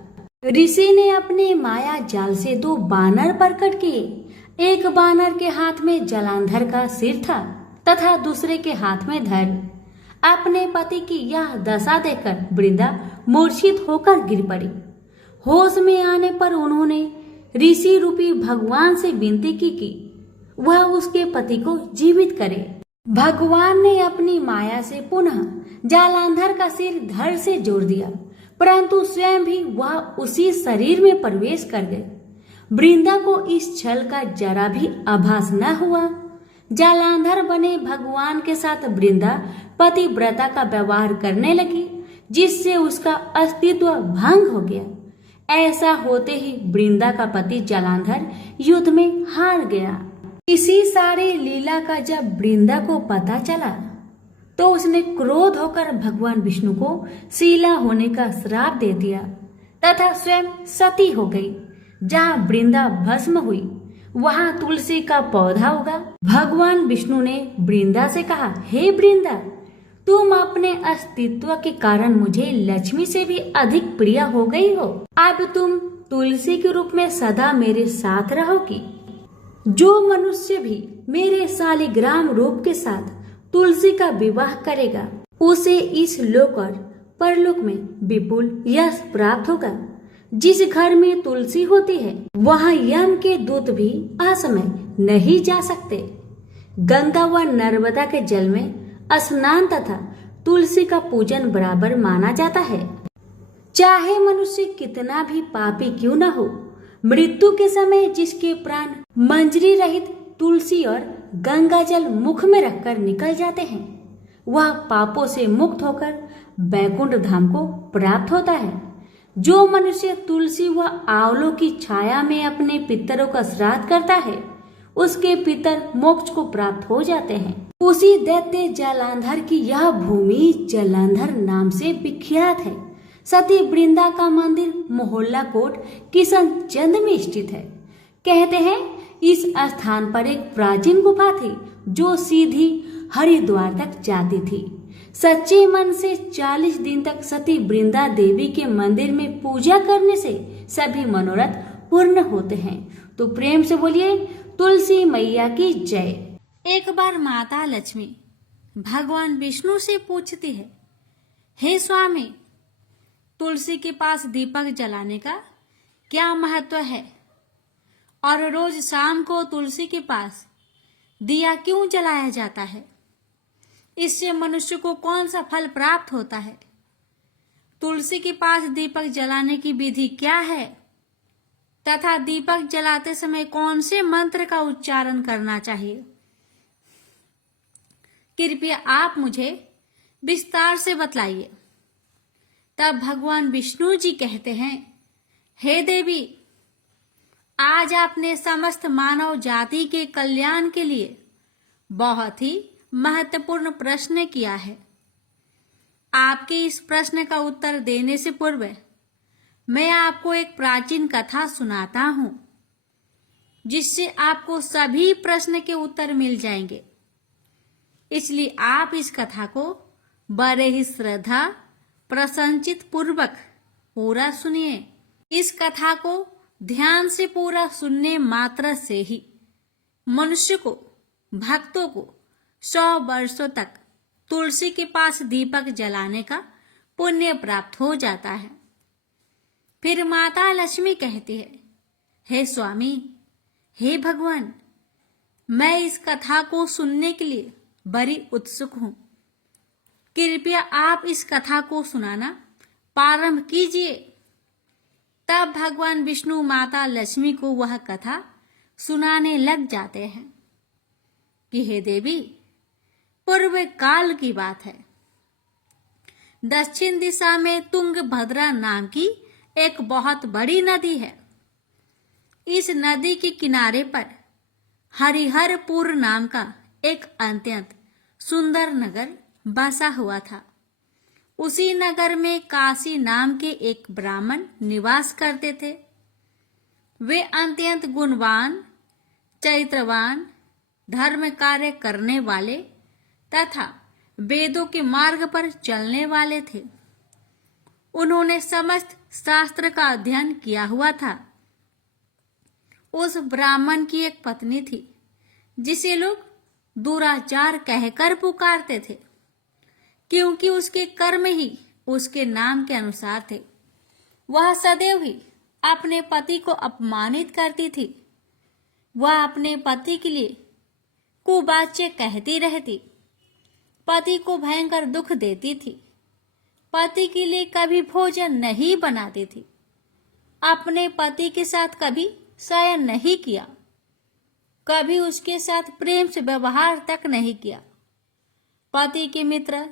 ऋषि ने अपने माया जाल से दो बानर प्रकट किए। एक बानर के हाथ में जालंधर का सिर था तथा दूसरे के हाथ में धड़। अपने पति की यह दशा देखकर वृंदा मूर्छित होकर गिर पड़ी। होश में आने पर उन्होंने ऋषि रूपी भगवान से विनती की कि वह उसके पति को जीवित करे। भगवान ने अपनी माया से पुनः जालंधर का सिर धड़ से जोड़ दिया, परंतु स्वयं भी वह उसी शरीर में प्रवेश कर गए। वृंदा को इस छल का जरा भी आभास न हुआ। जालंधर बने भगवान के साथ वृंदा पतिव्रता का व्यवहार करने लगी, जिससे उसका अस्तित्व भंग हो गया। ऐसा होते ही वृंदा का पति जालंधर युद्ध में हार गया। इसी सारी लीला का जब वृंदा को पता चला तो उसने क्रोध होकर भगवान विष्णु को शीला होने का श्राप दे दिया तथा स्वयं सती हो गई। जहाँ वृंदा भस्म हुई वहाँ तुलसी का पौधा उगा। भगवान विष्णु ने वृंदा से कहा, हे वृंदा, तुम अपने अस्तित्व के कारण मुझे लक्ष्मी से भी अधिक प्रिय हो गई हो। अब तुम तुलसी के रूप में सदा मेरे साथ रहोगी। जो मनुष्य भी मेरे शालिग्राम रूप के साथ तुलसी का विवाह करेगा उसे इस लोक और परलोक में विपुल यश प्राप्त होगा। जिस घर में तुलसी होती है वहाँ यम के दूत भी असमय नहीं जा सकते। गंगा व नर्मदा के जल में स्नान तथा तुलसी का पूजन बराबर माना जाता है। चाहे मनुष्य कितना भी पापी क्यों न हो, मृत्यु के समय जिसके प्राण मंजरी रहित तुलसी और गंगा जल मुख में रखकर निकल जाते हैं, वह पापों से मुक्त होकर बैकुंठ धाम को प्राप्त होता है। जो मनुष्य तुलसी व आंवलों की छाया में अपने पितरों का श्राद्ध करता है, उसके पितर मोक्ष को प्राप्त हो जाते हैं। उसी दैत्य जालंधर की यह भूमि जालंधर नाम से विख्यात है। सती वृंदा का मंदिर मोहल्ला कोट किशनचंद में स्थित है। कहते हैं इस स्थान पर एक प्राचीन गुफा थी जो सीधी हरिद्वार तक जाती थी। सच्चे मन से 40 दिन तक सती वृंदा देवी के मंदिर में पूजा करने से सभी मनोरथ पूर्ण होते हैं। तो प्रेम से बोलिए तुलसी मैया की जय। एक बार माता लक्ष्मी भगवान विष्णु से पूछती है, हे स्वामी, तुलसी के पास दीपक जलाने का क्या महत्व है और रोज शाम को तुलसी के पास दिया क्यों जलाया जाता है? इससे मनुष्य को कौन सा फल प्राप्त होता है? तुलसी के पास दीपक जलाने की विधि क्या है तथा दीपक जलाते समय कौन से मंत्र का उच्चारण करना चाहिए? कृपया आप मुझे विस्तार से बतलाइए। तब भगवान विष्णु जी कहते हैं, हे देवी, आज आपने समस्त मानव जाति के कल्याण के लिए बहुत ही महत्वपूर्ण प्रश्न किया है। आपके इस प्रश्न का उत्तर देने से पूर्व मैं आपको एक प्राचीन कथा सुनाता हूं, जिससे आपको सभी प्रश्न के उत्तर मिल जाएंगे। इसलिए आप इस कथा को बड़े ही श्रद्धा प्रसन्नचित पूर्वक पूरा सुनिए। इस कथा को ध्यान से पूरा सुनने मात्र से ही मनुष्य को, भक्तों को 100 वर्षों तक तुलसी के पास दीपक जलाने का पुण्य प्राप्त हो जाता है। फिर माता लक्ष्मी कहती है, हे स्वामी, हे भगवान, मैं इस कथा को सुनने के लिए बड़ी उत्सुक हूं। कृपया आप इस कथा को सुनाना प्रारंभ कीजिए। तब भगवान विष्णु माता लक्ष्मी को वह कथा सुनाने लग जाते हैं कि हे देवी, पूर्व काल की बात है। दक्षिण दिशा में तुंगभद्रा नाम की एक बहुत बड़ी नदी है। इस नदी के किनारे पर हरिहरपुर नाम का एक अत्यंत सुंदर नगर बसा हुआ था। उसी नगर में काशी नाम के एक ब्राह्मण निवास करते थे। वे अत्यंत गुणवान, चरित्रवान, धर्म कार्य करने वाले तथा वेदों के मार्ग पर चलने वाले थे। उन्होंने समस्त शास्त्र का अध्ययन किया हुआ था। उस ब्राह्मण की एक पत्नी थी जिसे लोग दुराचार कहकर पुकारते थे, क्योंकि उसके कर्म ही उसके नाम के अनुसार थे। वह सदैव ही अपने पति को अपमानित करती थी। वह अपने पति के लिए कुवाच्य कहती रहती, पति को भयंकर दुख देती थी, पति के लिए कभी भोजन नहीं बनाती थी, अपने पति के साथ कभी शयन नहीं किया, कभी उसके साथ प्रेम से व्यवहार तक नहीं किया। पति के मित्र,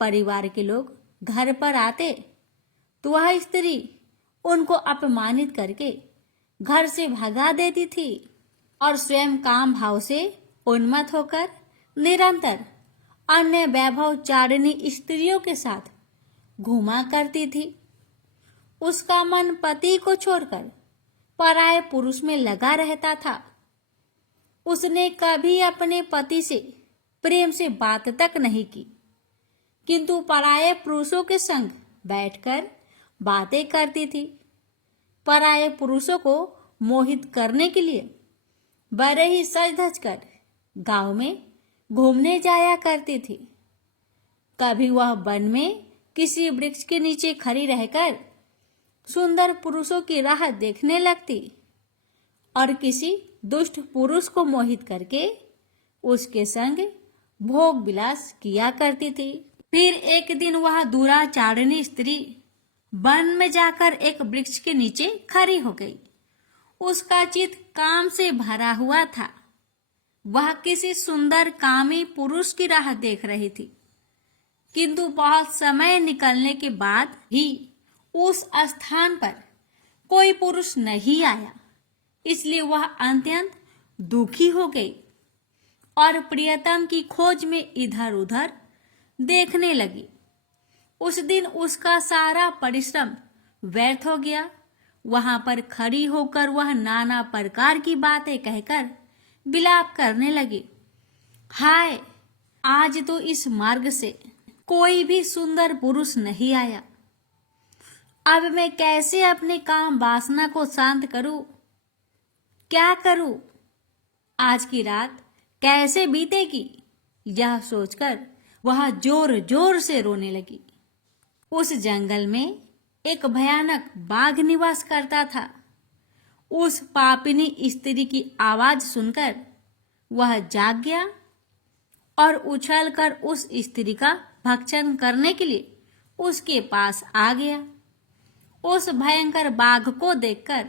परिवार के लोग घर पर आते तो वह स्त्री उनको अपमानित करके घर से भगा देती थी और स्वयं काम भाव से उन्मत्त होकर निरंतर अन्य वैभवचारिणी स्त्रियों के साथ घूमा करती थी। उसका मन पति को छोड़कर पराये पुरुष में लगा रहता था। उसने कभी अपने पति से प्रेम से बात तक नहीं की, किंतु पराये पुरुषों के संग बैठकर बातें करती थी। पराये पुरुषों को मोहित करने के लिए बड़े ही सज धज कर गांव में घूमने जाया करती थी। कभी वह वन में किसी वृक्ष के नीचे खड़ी रहकर सुंदर पुरुषों की राह देखने लगती और किसी दुष्ट पुरुष को मोहित करके उसके संग भोग विलास किया करती थी। फिर एक दिन वह दुराचारिणी स्त्री वन में जाकर एक वृक्ष के नीचे खड़ी हो गई। उसका चित्त काम से भरा हुआ था। वह किसी सुंदर कामी पुरुष की राह देख रही थी, किंतु बहुत समय निकलने के बाद ही उस स्थान पर कोई पुरुष नहीं आया। इसलिए वह अत्यंत दुखी हो गई और प्रियतम की खोज में इधर उधर देखने लगी। उस दिन उसका सारा परिश्रम व्यर्थ हो गया। वहां पर खड़ी होकर वह नाना प्रकार की बातें कहकर विलाप करने लगी। हाय, आज तो इस मार्ग से कोई भी सुंदर पुरुष नहीं आया। अब मैं कैसे अपने काम वासना को शांत करूं? क्या करूं? आज की रात कैसे बीतेगी? यह सोचकर वह जोर जोर से रोने लगी। उस जंगल में एक भयानक बाघ निवास करता था। उस पापिनी स्त्री की आवाज सुनकर वह जाग गया और उछलकर उस स्त्री का भक्षण करने के लिए उसके पास आ गया। उस भयंकर बाघ को देखकर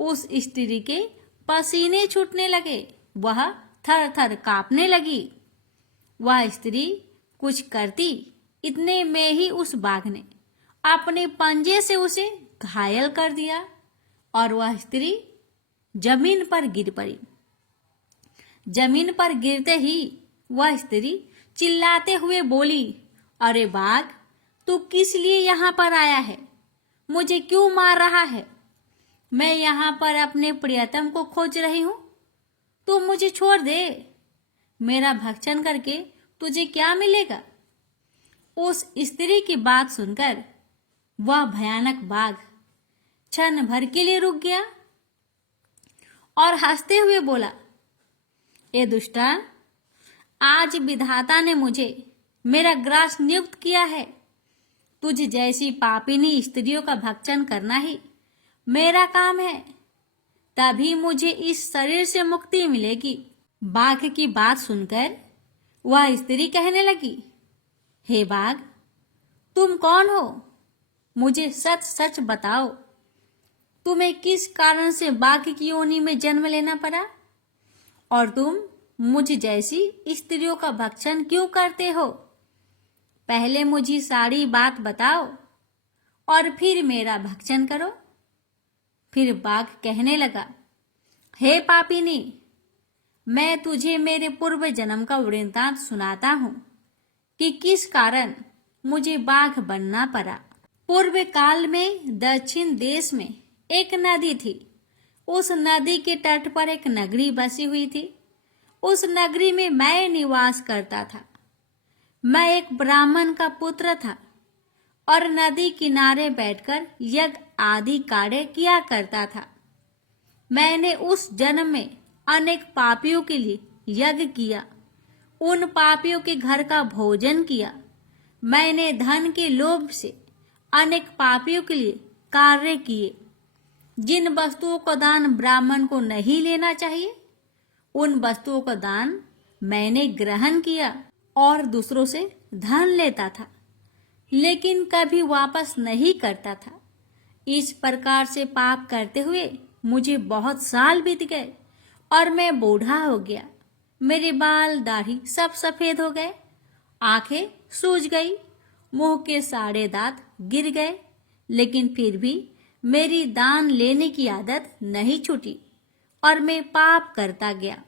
उस स्त्री के पसीने छूटने लगे। वह थर थर कांपने लगी। वह स्त्री कुछ करती, इतने में ही उस बाघ ने अपने पंजे से उसे घायल कर दिया और वह स्त्री जमीन पर गिर पड़ी। जमीन पर गिरते ही वह स्त्री चिल्लाते हुए बोली, अरे बाघ, तू किस लिए यहाँ पर आया है? मुझे क्यों मार रहा है? मैं यहाँ पर अपने प्रियतम को खोज रही हूँ। तू मुझे छोड़ दे। मेरा भक्षण करके तुझे क्या मिलेगा? उस स्त्री की बात सुनकर वह भयानक बाघ क्षण भर के लिए रुक गया और हंसते हुए बोला, ए दुष्टा, आज विधाता ने मुझे मेरा ग्रास नियुक्त किया है। तुझ जैसी पापिनी स्त्रियों का भक्षण करना ही मेरा काम है, तभी मुझे इस शरीर से मुक्ति मिलेगी। बाघ की बात सुनकर वह स्त्री कहने लगी, हे बाघ, तुम कौन हो? मुझे सच सच बताओ, तुम्हें किस कारण से बाघ की योनि में जन्म लेना पड़ा और तुम मुझ जैसी स्त्रियों का भक्षण क्यों करते हो? पहले मुझे सारी बात बताओ और फिर मेरा भक्षण करो। फिर बाघ कहने लगा, हे पापिनी, मैं तुझे मेरे पूर्व जन्म का वृत्तांत सुनाता हूँ कि किस कारण मुझे बाघ बनना पड़ा। पूर्व काल में दक्षिण देश में एक नदी थी। उस नदी के तट पर एक नगरी बसी हुई थी। उस नगरी में मैं निवास करता था। मैं एक ब्राह्मण का पुत्र था और नदी किनारे बैठकर यज्ञ आदि कार्य किया करता था। मैंने उस जन्म में अनेक पापियों के लिए यज्ञ किया, उन पापियों के घर का भोजन किया। मैंने धन के लोभ से अनेक पापियों के लिए कार्य किए। जिन वस्तुओं का दान ब्राह्मण को नहीं लेना चाहिए, उन वस्तुओं का दान मैंने ग्रहण किया और दूसरों से धन लेता था, लेकिन कभी वापस नहीं करता था। इस प्रकार से पाप करते हुए मुझे बहुत साल बीत गए और मैं बूढ़ा हो गया। मेरे बाल दाढ़ी सब सफेद हो गए, आंखें सूज गई, मुंह के सारे दांत गिर गए, लेकिन फिर भी मेरी दान लेने की आदत नहीं छूटी और मैं पाप करता गया।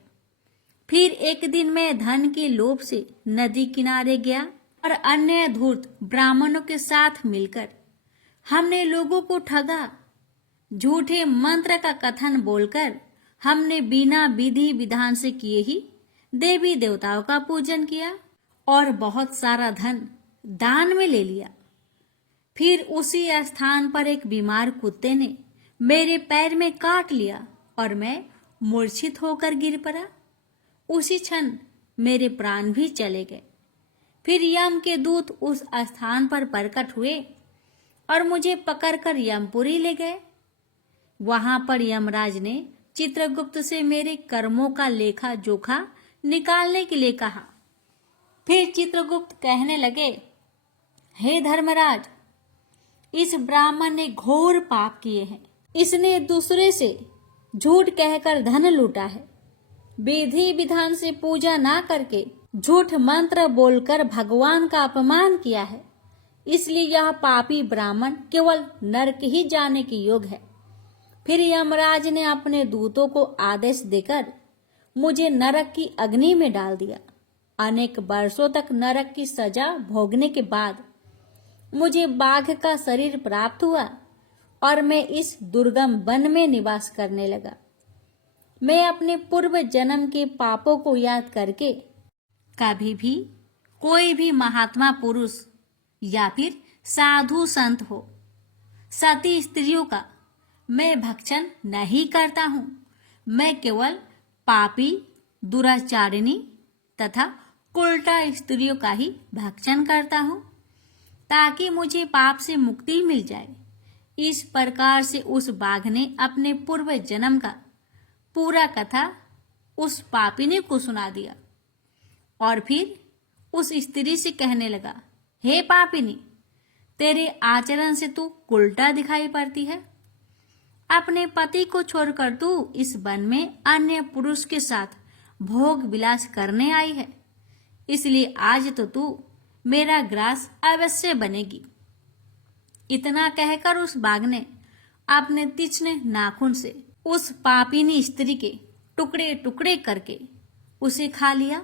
फिर एक दिन मैं धन के लोभ से नदी किनारे गया और अन्य धूर्त ब्राह्मणों के साथ मिलकर हमने लोगों को ठगा। झूठे मंत्र का कथन बोलकर हमने बिना विधि विधान से किए ही देवी देवताओं का पूजन किया और बहुत सारा धन दान में ले लिया। फिर उसी स्थान पर एक बीमार कुत्ते ने मेरे पैर में काट लिया और मैं मूर्छित होकर गिर पड़ा। उसी क्षण मेरे प्राण भी चले गए। फिर यम के दूत उस स्थान पर प्रकट हुए और मुझे पकड़कर यमपुरी ले गए। वहां पर यमराज ने चित्रगुप्त से मेरे कर्मों का लेखा जोखा निकालने के लिए कहा। फिर चित्रगुप्त कहने लगे, हे धर्मराज, इस ब्राह्मण ने घोर पाप किए हैं। इसने दूसरे से झूठ कहकर धन लूटा है। विधि विधान से पूजा ना करके झूठ मंत्र बोलकर भगवान का अपमान किया है। इसलिए यह पापी ब्राह्मण केवल नरक ही जाने के योग्य है। फिर यमराज ने अपने दूतों को आदेश देकर मुझे नरक की अग्नि में डाल दिया। अनेक वर्षों तक नरक की सजा भोगने के बाद मुझे बाघ का शरीर प्राप्त हुआ और मैं इस दुर्गम वन में निवास करने लगा। मैं अपने पूर्व जन्म के पापों को याद करके कभी भी कोई भी महात्मा पुरुष या फिर साधु संत हो, सती स्त्रियों का मैं भक्षण नहीं करता हूँ। मैं केवल पापी, दुराचारिणी तथा उल्टा स्त्रियों का ही भक्षण करता हूँ, ताकि मुझे पाप से मुक्ति मिल जाए। इस प्रकार से उस बाघ ने अपने पूर्व जन्म का पूरा कथा उस पापिनी को सुना दिया और फिर उस स्त्री से कहने लगा, हे पापिनी, तेरे आचरण से तू उल्टा दिखाई पड़ती है। अपने पति को छोड़कर तू इस वन में अन्य पुरुष के साथ भोग विलास करने आई है, इसलिए आज तो तू मेरा ग्रास अवश्य बनेगी। इतना कहकर उस बाघ ने अपने तीक्ष्ण नाखून से उस पापिनी स्त्री के टुकड़े टुकड़े करके उसे खा लिया।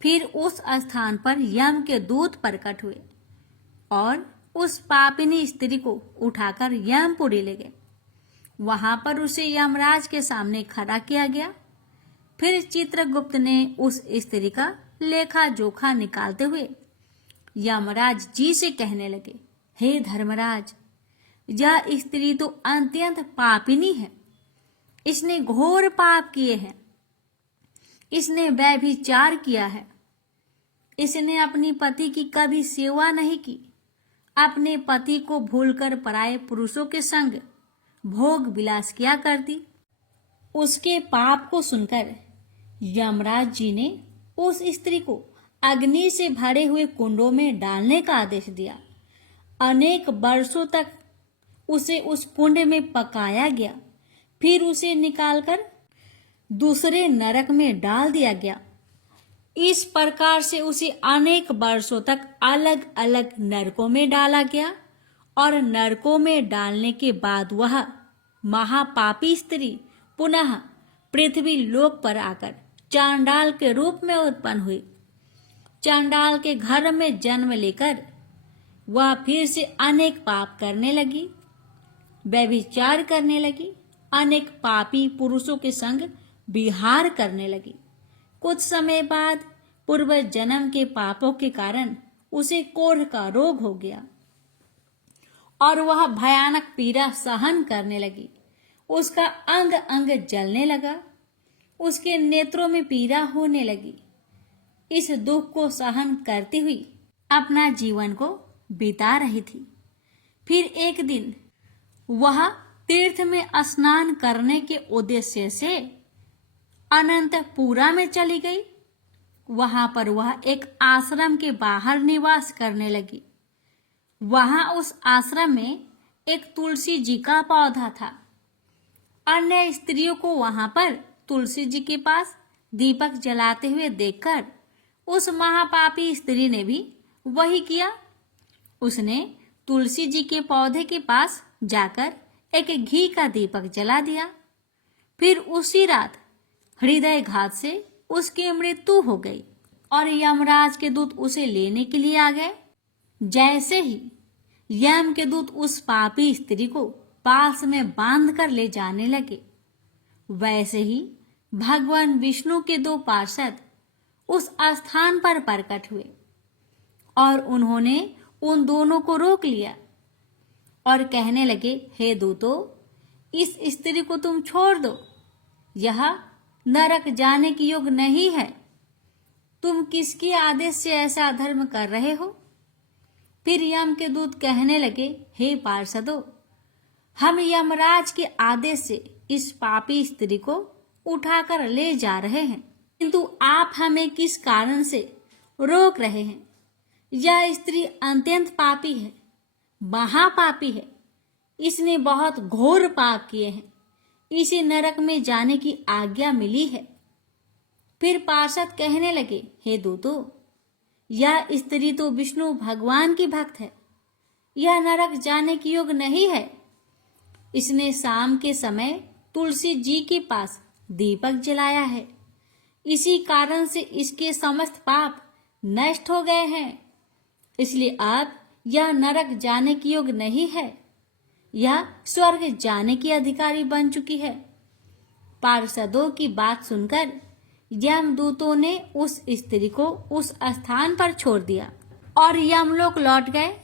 फिर उस स्थान पर यम के दूत प्रकट हुए और उस पापिनी स्त्री को उठाकर यमपुरी ले गए। वहां पर उसे यमराज के सामने खड़ा किया गया। फिर चित्रगुप्त ने उस स्त्री का लेखा जोखा निकालते हुए यमराज जी से कहने लगे, हे धर्मराज, यह स्त्री तो अत्यंत पापिनी है। इसने घोर पाप किए हैं। इसने व्यभिचार किया है। इसने अपनी पति की कभी सेवा नहीं की। अपने पति को भूलकर पराये पुरुषों के संग भोग विलास किया करती। उसके पाप को सुनकर यमराज जी ने उस स्त्री को अग्नि से भरे हुए कुंडों में डालने का आदेश दिया। अनेक वर्षों तक उसे उस कुंड में पकाया गया। फिर उसे निकालकर दूसरे नरक में डाल दिया गया। इस प्रकार से उसे अनेक वर्षों तक अलग अलग नरकों में डाला गया और नरकों में डालने के बाद वह महापापी स्त्री पुनः पृथ्वी लोक पर आकर चांडाल के रूप में उत्पन्न हुई। चांडाल के घर में जन्म लेकर वह फिर से अनेक पाप करने लगी, व्यभिचार करने लगी, अनेक पापी पुरुषों के संग विहार करने लगी। कुछ समय बाद पूर्व जन्म के पापों के कारण उसे कोढ़ का रोग हो गया और वह भयानक पीड़ा सहन करने लगी। उसका अंग अंग जलने लगा। उसके नेत्रों में पीड़ा होने लगी। इस दुख को सहन करती हुई अपना जीवन को बिता रही थी। फिर एक दिन वह तीर्थ में स्नान करने के उद्देश्य से अनंतपुरा में चली गई। वहां पर वह एक आश्रम के बाहर निवास करने लगी। वहां उस आश्रम में एक तुलसी जी का पौधा था। अन्य स्त्रियों को वहां पर तुलसी जी के पास दीपक जलाते हुए देखकर उस महापापी स्त्री ने भी वही किया। उसने तुलसी जी के पौधे के पास जाकर एक घी का दीपक जला दिया। फिर उसी रात हृदयघात से उसकी मृत्यु हो गई और यमराज के दूत उसे लेने के लिए आ गए। जैसे ही यम के दूत उस पापी स्त्री को पास में बांध कर ले जाने लगे, वैसे ही भगवान विष्णु के दो पार्षद उस स्थान पर प्रकट हुए और उन्होंने उन दोनों को रोक लिया और कहने लगे, हे दूतों, इस स्त्री को तुम छोड़ दो। यह नरक जाने की योग्य नहीं है। तुम किसके आदेश से ऐसा धर्म कर रहे हो? फिर यम के दूत कहने लगे, हे पार्षदों, हम यमराज के आदेश से इस पापी स्त्री को उठाकर ले जा रहे हैं, किंतु आप हमें किस कारण से रोक रहे हैं? यह स्त्री अत्यंत पापी है, महापापी है। इसने बहुत घोर पाप किए हैं। इसे नरक में जाने की आज्ञा मिली है। फिर पार्षद कहने लगे, हे दूतों, यह स्त्री तो विष्णु भगवान की भक्त है। यह नरक जाने की योग्य नहीं है। इसने शाम के समय तुलसी जी के पास दीपक जलाया है। इसी कारण से इसके समस्त पाप नष्ट हो गए हैं। इसलिए अब यह नरक जाने की योग्य नहीं है। यह स्वर्ग जाने की अधिकारी बन चुकी है। पार्षदों की बात सुनकर यमदूतों ने उस स्त्री को उस स्थान पर छोड़ दिया और यमलोक लौट गए।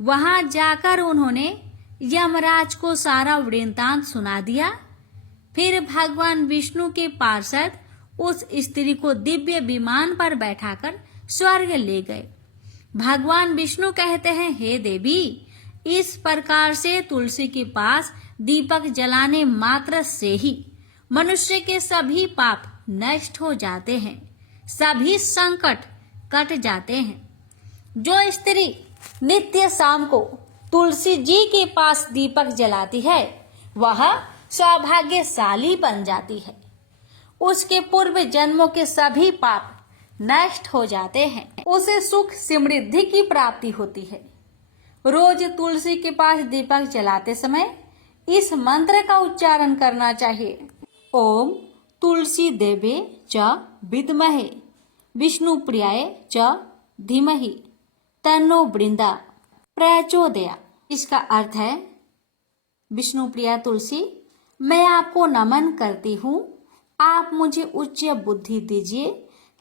वहां जाकर उन्होंने यमराज को सारा वृत्तांत सुना दिया। फिर भगवान विष्णु के पार्षद उस स्त्री को दिव्य विमान पर बैठाकर स्वर्ग ले गए। भगवान विष्णु कहते हैं, हे देवी, इस प्रकार से तुलसी के पास दीपक जलाने मात्र से ही मनुष्य के सभी पाप नष्ट हो जाते हैं, सभी संकट कट जाते हैं। जो स्त्री नित्य शाम को तुलसी जी के पास दीपक जलाती है, वह सौभाग्यशाली बन जाती है। उसके पूर्व जन्मों के सभी पाप नष्ट हो जाते हैं। उसे सुख समृद्धि की प्राप्ति होती है। रोज तुलसी के पास दीपक जलाते समय इस मंत्र का उच्चारण करना चाहिए। ओम तुलसी देवे च विद्महे विष्णु प्रियाय च धीमहि तन्नो वृंदा प्रचोदया। इसका अर्थ है, विष्णु प्रिया तुलसी, मैं आपको नमन करती हूँ। आप मुझे उच्च बुद्धि दीजिए।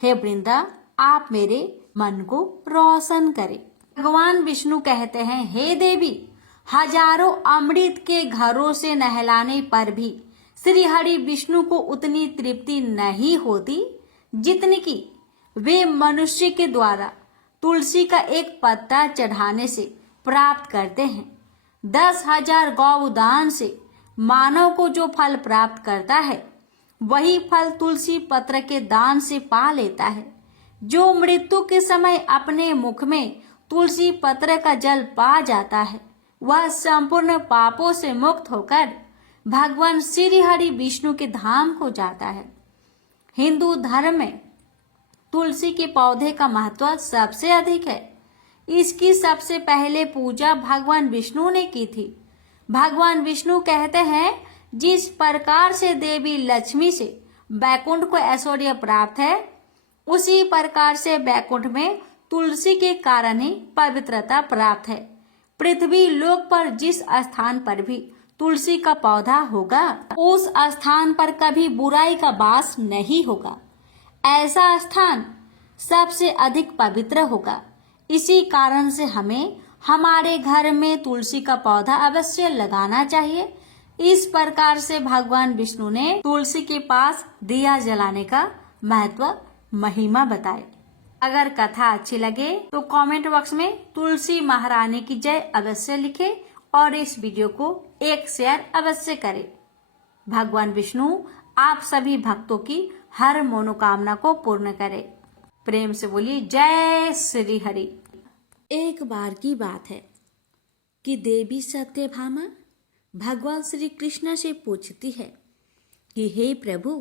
हे वृंदा, आप मेरे मन को रोशन करे। भगवान विष्णु कहते हैं, हे देवी, हजारों अमृत के घरों से नहलाने पर भी श्री हरि विष्णु को उतनी तृप्ति नहीं होती जितनी कि वे मनुष्य के द्वारा तुलसी का एक पत्ता चढ़ाने से प्राप्त करते हैं। 10,000 गौदान से मानव को जो फल प्राप्त करता है, वही फल तुलसी पत्र के दान से पा लेता है। जो मृत्यु के समय अपने मुख में तुलसी पत्र का जल पा जाता है, वह संपूर्ण पापों से मुक्त होकर भगवान श्री हरि विष्णु के धाम को जाता है। हिंदू धर्म में तुलसी के पौधे का महत्व सबसे अधिक है। इसकी सबसे पहले पूजा भगवान विष्णु ने की थी। भगवान विष्णु कहते हैं, जिस प्रकार से देवी लक्ष्मी से बैकुंठ को ऐश्वर्य प्राप्त है, उसी प्रकार से बैकुंठ में तुलसी के कारण ही पवित्रता प्राप्त है। पृथ्वी लोक पर जिस स्थान पर भी तुलसी का पौधा होगा, उस स्थान पर कभी बुराई का वास नहीं होगा। ऐसा स्थान सबसे अधिक पवित्र होगा। इसी कारण से हमें हमारे घर में तुलसी का पौधा अवश्य लगाना चाहिए। इस प्रकार से भगवान विष्णु ने तुलसी के पास दिया जलाने का महत्व, महिमा बताए। अगर कथा अच्छी लगे तो कमेंट बॉक्स में तुलसी महारानी की जय अवश्य लिखें और इस वीडियो को एक शेयर अवश्य करें। भगवान विष्णु आप सभी भक्तों की हर मनोकामना को पूर्ण करे। प्रेम से बोलिए जय श्री हरि। एक बार की बात है कि देवी सत्यभामा भगवान श्री कृष्ण से पूछती है कि हे प्रभु,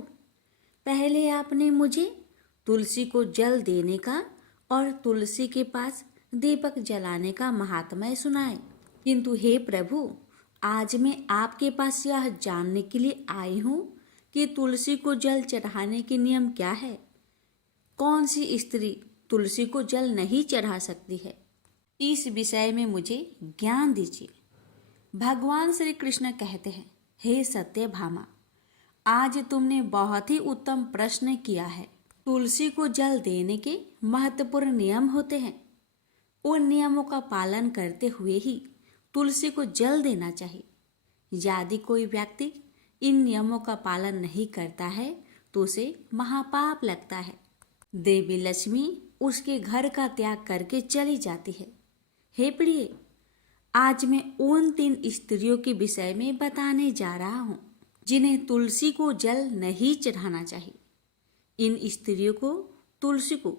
पहले आपने मुझे तुलसी को जल देने का और तुलसी के पास दीपक जलाने का महात्म्य सुनाए, किंतु हे प्रभु, आज मैं आपके पास यह जानने के लिए आई हूँ कि तुलसी को जल चढ़ाने के नियम क्या है। कौन सी स्त्री तुलसी को जल नहीं चढ़ा सकती है, इस विषय में मुझे ज्ञान दीजिए। भगवान श्री कृष्ण कहते हैं, हे सत्यभामा, आज तुमने बहुत ही उत्तम प्रश्न किया है। तुलसी को जल देने के महत्वपूर्ण नियम होते हैं। उन नियमों का पालन करते हुए ही तुलसी को जल देना चाहिए। यदि कोई व्यक्ति इन नियमों का पालन नहीं करता है तो उसे महापाप लगता है। देवी लक्ष्मी उसके घर का त्याग करके चली जाती है। हे प्रिय, आज मैं उन 3 स्त्रियों के विषय में बताने जा रहा हूँ जिन्हें तुलसी को जल नहीं चढ़ाना चाहिए। इन स्त्रियों को तुलसी को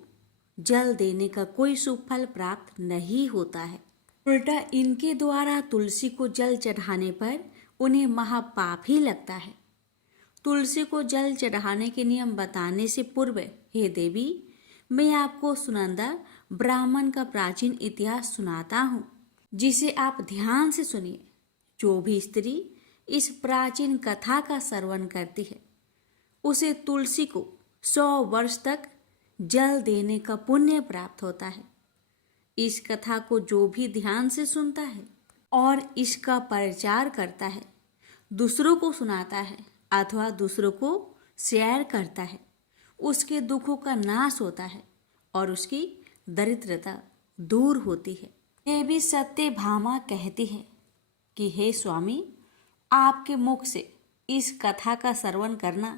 जल देने का कोई शुभ फल प्राप्त नहीं होता है। उल्टा इनके द्वारा तुलसी को जल चढ़ाने पर उन्हें महापाप ही लगता है। तुलसी को जल चढ़ाने के नियम बताने से पूर्व हे देवी, मैं आपको सुनंदा ब्राह्मण का प्राचीन इतिहास सुनाता हूँ, जिसे आप ध्यान से सुनिए। जो भी स्त्री इस प्राचीन कथा का श्रवण करती है, उसे तुलसी को 100 वर्ष तक जल देने का पुण्य प्राप्त होता है। इस कथा को जो भी ध्यान से सुनता है और इसका प्रचार करता है, दूसरों को सुनाता है अथवा दूसरों को शेयर करता है, उसके दुखों का नाश होता है और उसकी दरिद्रता दूर होती है। देवी सत्यभामा कहती है कि हे स्वामी, आपके मुख से इस कथा का श्रवण करना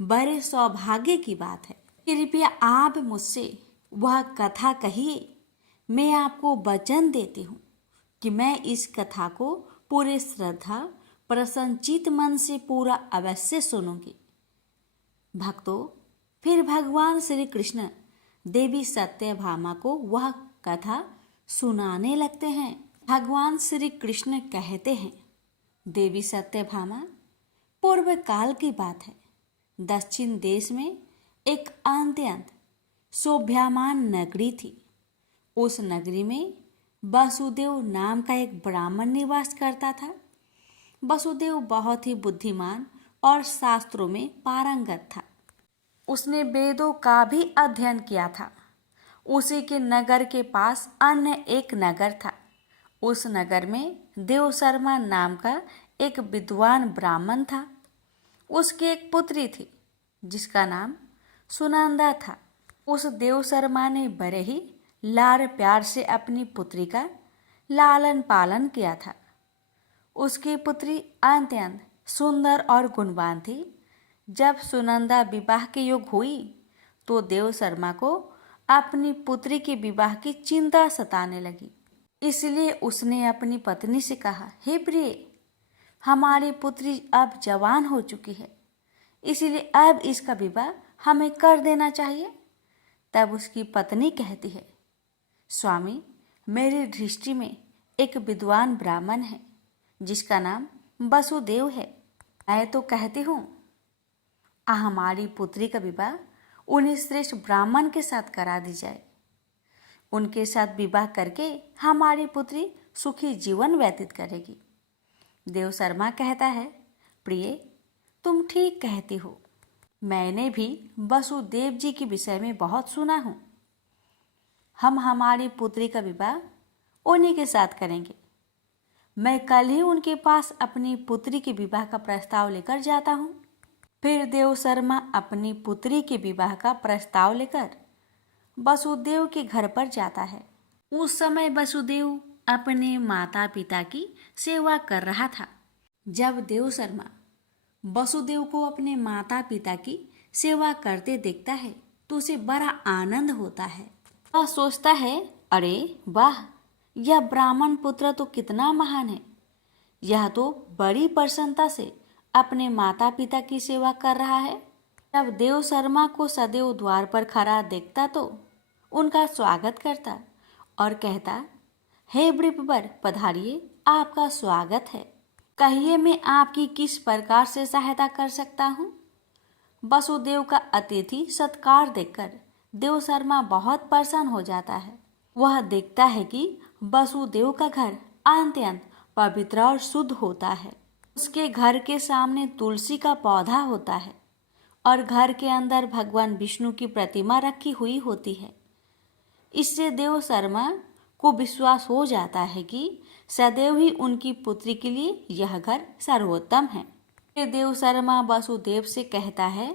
बड़े सौभाग्य की बात है। कृपया आप मुझसे वह कथा कहिए। मैं आपको वचन देती हूँ कि मैं इस कथा को पूरे श्रद्धा प्रसन्नचित मन से पूरा अवश्य सुनूंगी। भक्तों, फिर भगवान श्री कृष्ण देवी सत्यभामा को वह कथा सुनाने लगते हैं। भगवान श्री कृष्ण कहते हैं, देवी सत्यभामा, पूर्व काल की बात है। दक्षिण देश में एक अत्यंत शोभायमान नगरी थी। उस नगरी में वसुदेव नाम का एक ब्राह्मण निवास करता था। वसुदेव बहुत ही बुद्धिमान और शास्त्रों में पारंगत था। उसने वेदों का भी अध्ययन किया था। उसी के नगर के पास अन्य एक नगर था। उस नगर में देवशर्मा नाम का एक विद्वान ब्राह्मण था। उसकी एक पुत्री थी जिसका नाम सुनंदा था। उस देव शर्मा ने बड़े ही लाड़ प्यार से अपनी पुत्री का लालन पालन किया था। उसकी पुत्री अत्यंत सुंदर और गुणवान थी। जब सुनंदा विवाह के योग्य हुई तो देव शर्मा को अपनी पुत्री के विवाह की चिंता सताने लगी। इसलिए उसने अपनी पत्नी से कहा, हे प्रिय, हमारी पुत्री अब जवान हो चुकी है, इसलिए अब इसका विवाह हमें कर देना चाहिए। तब उसकी पत्नी कहती है, स्वामी, मेरी दृष्टि में एक विद्वान ब्राह्मण है जिसका नाम वसुदेव है। मैं तो कहती हूँ हमारी पुत्री का विवाह उन्हीं श्रेष्ठ ब्राह्मण के साथ करा दी जाए। उनके साथ विवाह करके हमारी पुत्री सुखी जीवन व्यतीत करेगी। देव शर्मा कहता है, प्रिय, तुम ठीक कहती हो। मैंने भी वसुदेव जी के विषय में बहुत सुना हूँ। हम हमारी पुत्री का विवाह उन्हीं के साथ करेंगे। मैं कल ही उनके पास अपनी पुत्री के विवाह का प्रस्ताव लेकर जाता हूँ। फिर देव शर्मा अपनी पुत्री के विवाह का प्रस्ताव लेकर वसुदेव के घर पर जाता है। उस समय वसुदेव अपने माता पिता की सेवा कर रहा था। जब देव शर्मा वसुदेव को अपने माता पिता की सेवा करते देखता है तो उसे बड़ा आनंद होता है। वह सोचता है, अरे वाह, यह ब्राह्मण पुत्र तो कितना महान है। यह तो बड़ी प्रसन्नता से अपने माता पिता की सेवा कर रहा है। जब देव शर्मा को सदैव द्वार पर खड़ा देखता तो उनका स्वागत करता और कहता, हे वृषवर, पधारिए, आपका स्वागत है। कहिए मैं आपकी किस प्रकार से सहायता कर सकता हूँ। वसुदेव का अतिथि सत्कार देखकर देव शर्मा बहुत प्रसन्न हो जाता है। वह देखता है कि वसुदेव का घर अत्यंत पवित्र और शुद्ध होता है। उसके घर के सामने तुलसी का पौधा होता है और घर के अंदर भगवान विष्णु की प्रतिमा रखी हुई होती है। इससे देव शर्मा को विश्वास हो जाता है कि सदैव ही उनकी पुत्री के लिए यह घर सर्वोत्तम है। फिर देव शर्मा वसुदेव से कहता है,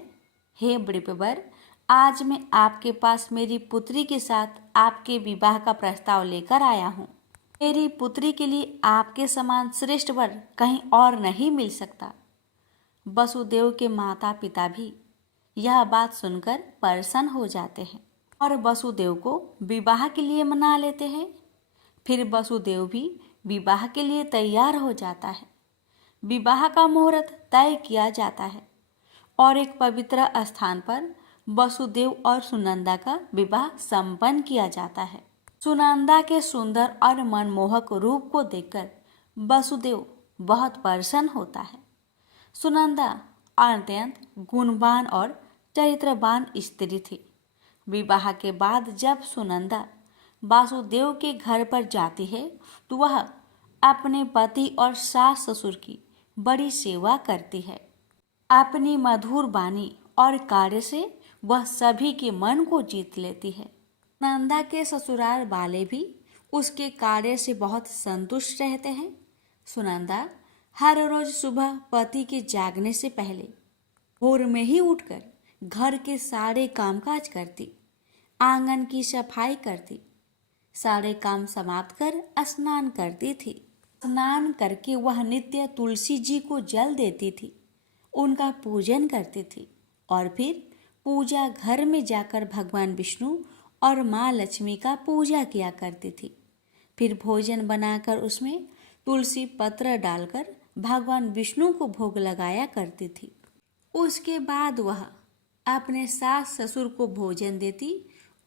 हे वृषवर, आज मैं आपके पास मेरी पुत्री के साथ आपके विवाह का प्रस्ताव लेकर आया हूँ। मेरी पुत्री के लिए आपके समान श्रेष्ठ वर कहीं और नहीं मिल सकता। वसुदेव के माता पिता भी यह बात सुनकर प्रसन्न हो जाते हैं और वसुदेव को विवाह के लिए मना लेते हैं। फिर वसुदेव भी विवाह के लिए तैयार हो जाता है। विवाह का मुहूर्त तय किया जाता है और एक पवित्र स्थान पर वसुदेव और सुनंदा का विवाह संपन्न किया जाता है। सुनंदा के सुंदर और मनमोहक रूप को देखकर वसुदेव बहुत प्रसन्न होता है। सुनंदा अत्यंत गुणवान और चरित्रवान स्त्री थी। विवाह के बाद जब सुनंदा वासुदेव के घर पर जाती है तो वह अपने पति और सास ससुर की बड़ी सेवा करती है। अपनी मधुर वाणी और कार्य से वह सभी के मन को जीत लेती है। सुनंदा के ससुराल वाले भी उसके कार्य से बहुत संतुष्ट रहते हैं। सुनंदा हर रोज सुबह पति के जागने से पहले भोर में ही उठकर घर के सारे कामकाज करती, आंगन की सफाई करती, सारे काम समाप्त कर स्नान करती थी। स्नान करके वह नित्य तुलसी जी को जल देती थी, उनका पूजन करती थी और फिर पूजा घर में जाकर भगवान विष्णु और माँ लक्ष्मी का पूजा किया करती थी। फिर भोजन बनाकर उसमें तुलसी पत्र डालकर भगवान विष्णु को भोग लगाया करती थी। उसके बाद वह अपने सास ससुर को भोजन देती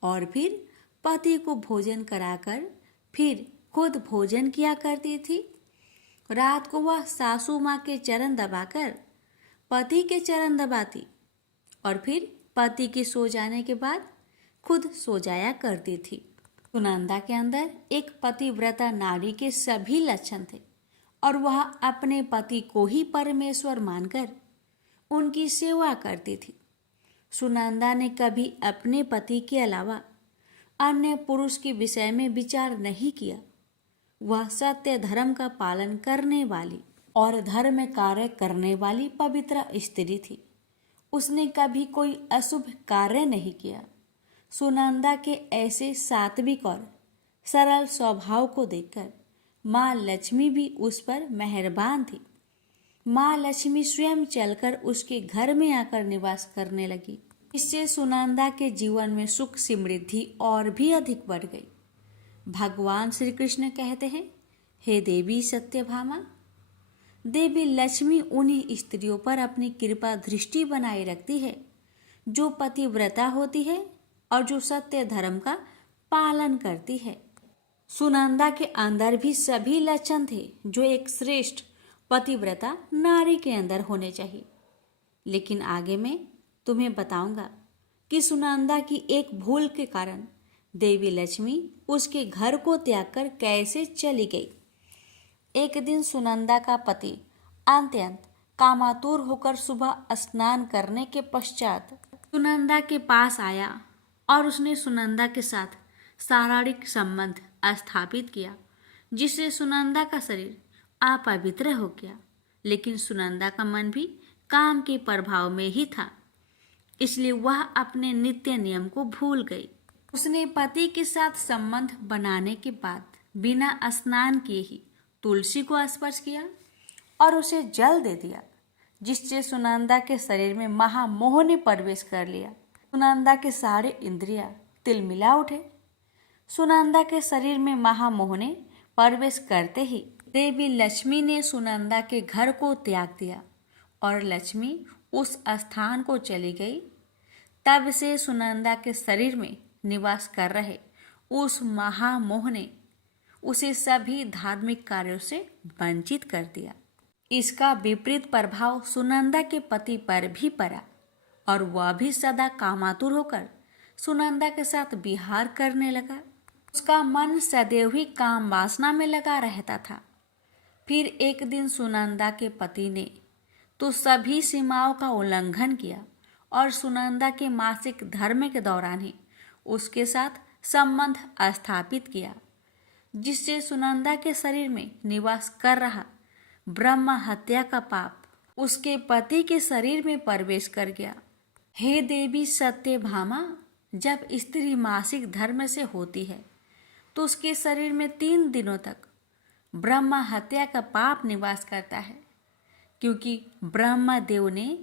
और फिर पति को भोजन कराकर फिर खुद भोजन किया करती थी। रात को वह सासू माँ के चरण दबाकर पति के चरण दबाती और फिर पति के सो जाने के बाद खुद सो जाया करती थी। सुनंदा के अंदर एक पतिव्रता नारी के सभी लक्षण थे और वह अपने पति को ही परमेश्वर मानकर उनकी सेवा करती थी। सुनंदा ने कभी अपने पति के अलावा अन्य पुरुष के विषय में विचार नहीं किया। वह सत्य धर्म का पालन करने वाली और धर्म कार्य करने वाली पवित्र स्त्री थी। उसने कभी कोई अशुभ कार्य नहीं किया। सुनंदा के ऐसे सात्विक और सरल स्वभाव को देखकर माँ लक्ष्मी भी उस पर मेहरबान थी। माँ लक्ष्मी स्वयं चलकर उसके घर में आकर निवास करने लगी। इससे सुनंदा के जीवन में सुख समृद्धि और भी अधिक बढ़ गई। भगवान श्री कृष्ण कहते हैं, हे देवी सत्यभामा, देवी लक्ष्मी उन्हीं स्त्रियों पर अपनी कृपा दृष्टि बनाए रखती है जो पतिव्रता होती है और जो सत्य धर्म का पालन करती है। सुनंदा के अंदर भी सभी लक्षण थे जो एक श्रेष्ठ पतिव्रता नारी के अंदर होने चाहिए। लेकिन आगे मैं तुम्हें बताऊंगा कि सुनंदा की एक भूल के कारण देवी लक्ष्मी उसके घर को त्याग कर कैसे चली गई। एक दिन सुनंदा का पति अत्यंत कामातुर होकर सुबह स्नान करने के पश्चात सुनंदा के पास आया और उसने सुनंदा के साथ शारीरिक संबंध स्थापित किया, जिससे सुनंदा का शरीर अपवित्र हो गया। लेकिन सुनंदा का मन भी काम के प्रभाव में ही था, इसलिए वह अपने नित्य नियम को भूल गई। उसने पति के साथ संबंध बनाने के बाद बिना स्नान किए ही तुलसी को स्पर्श किया और उसे जल दे दिया, जिससे सुनंदा के शरीर में महामोह ने प्रवेश कर लिया। सुनंदा के सारे इंद्रियां तिलमिला उठे। सुनंदा के शरीर में महामोह ने प्रवेश करते ही देवी लक्ष्मी ने सुनंदा के घर को त्याग दिया और लक्ष्मी उस स्थान को चली गई। तब से सुनंदा के शरीर में निवास कर रहे उस महामोह ने उसे सभी धार्मिक कार्यों से वंचित कर दिया। इसका विपरीत प्रभाव सुनंदा के पति पर भी पड़ा और वह भी सदा कामातुर होकर सुनंदा के साथ विहार करने लगा। उसका मन सदैव ही काम वासना में लगा रहता था। फिर एक दिन सुनंदा के पति ने तो सभी सीमाओं का उल्लंघन किया और सुनंदा के मासिक धर्म के दौरान ही उसके साथ संबंध स्थापित किया, जिससे सुनंदा के शरीर में निवास कर रहा ब्रह्म हत्या का पाप उसके पति के शरीर में प्रवेश कर गया। हे देवी सत्यभामा, जब स्त्री मासिक धर्म से होती है तो उसके शरीर में 3 दिनों तक ब्रह्म हत्या का पाप निवास करता है, क्योंकि ब्रह्मा देव ने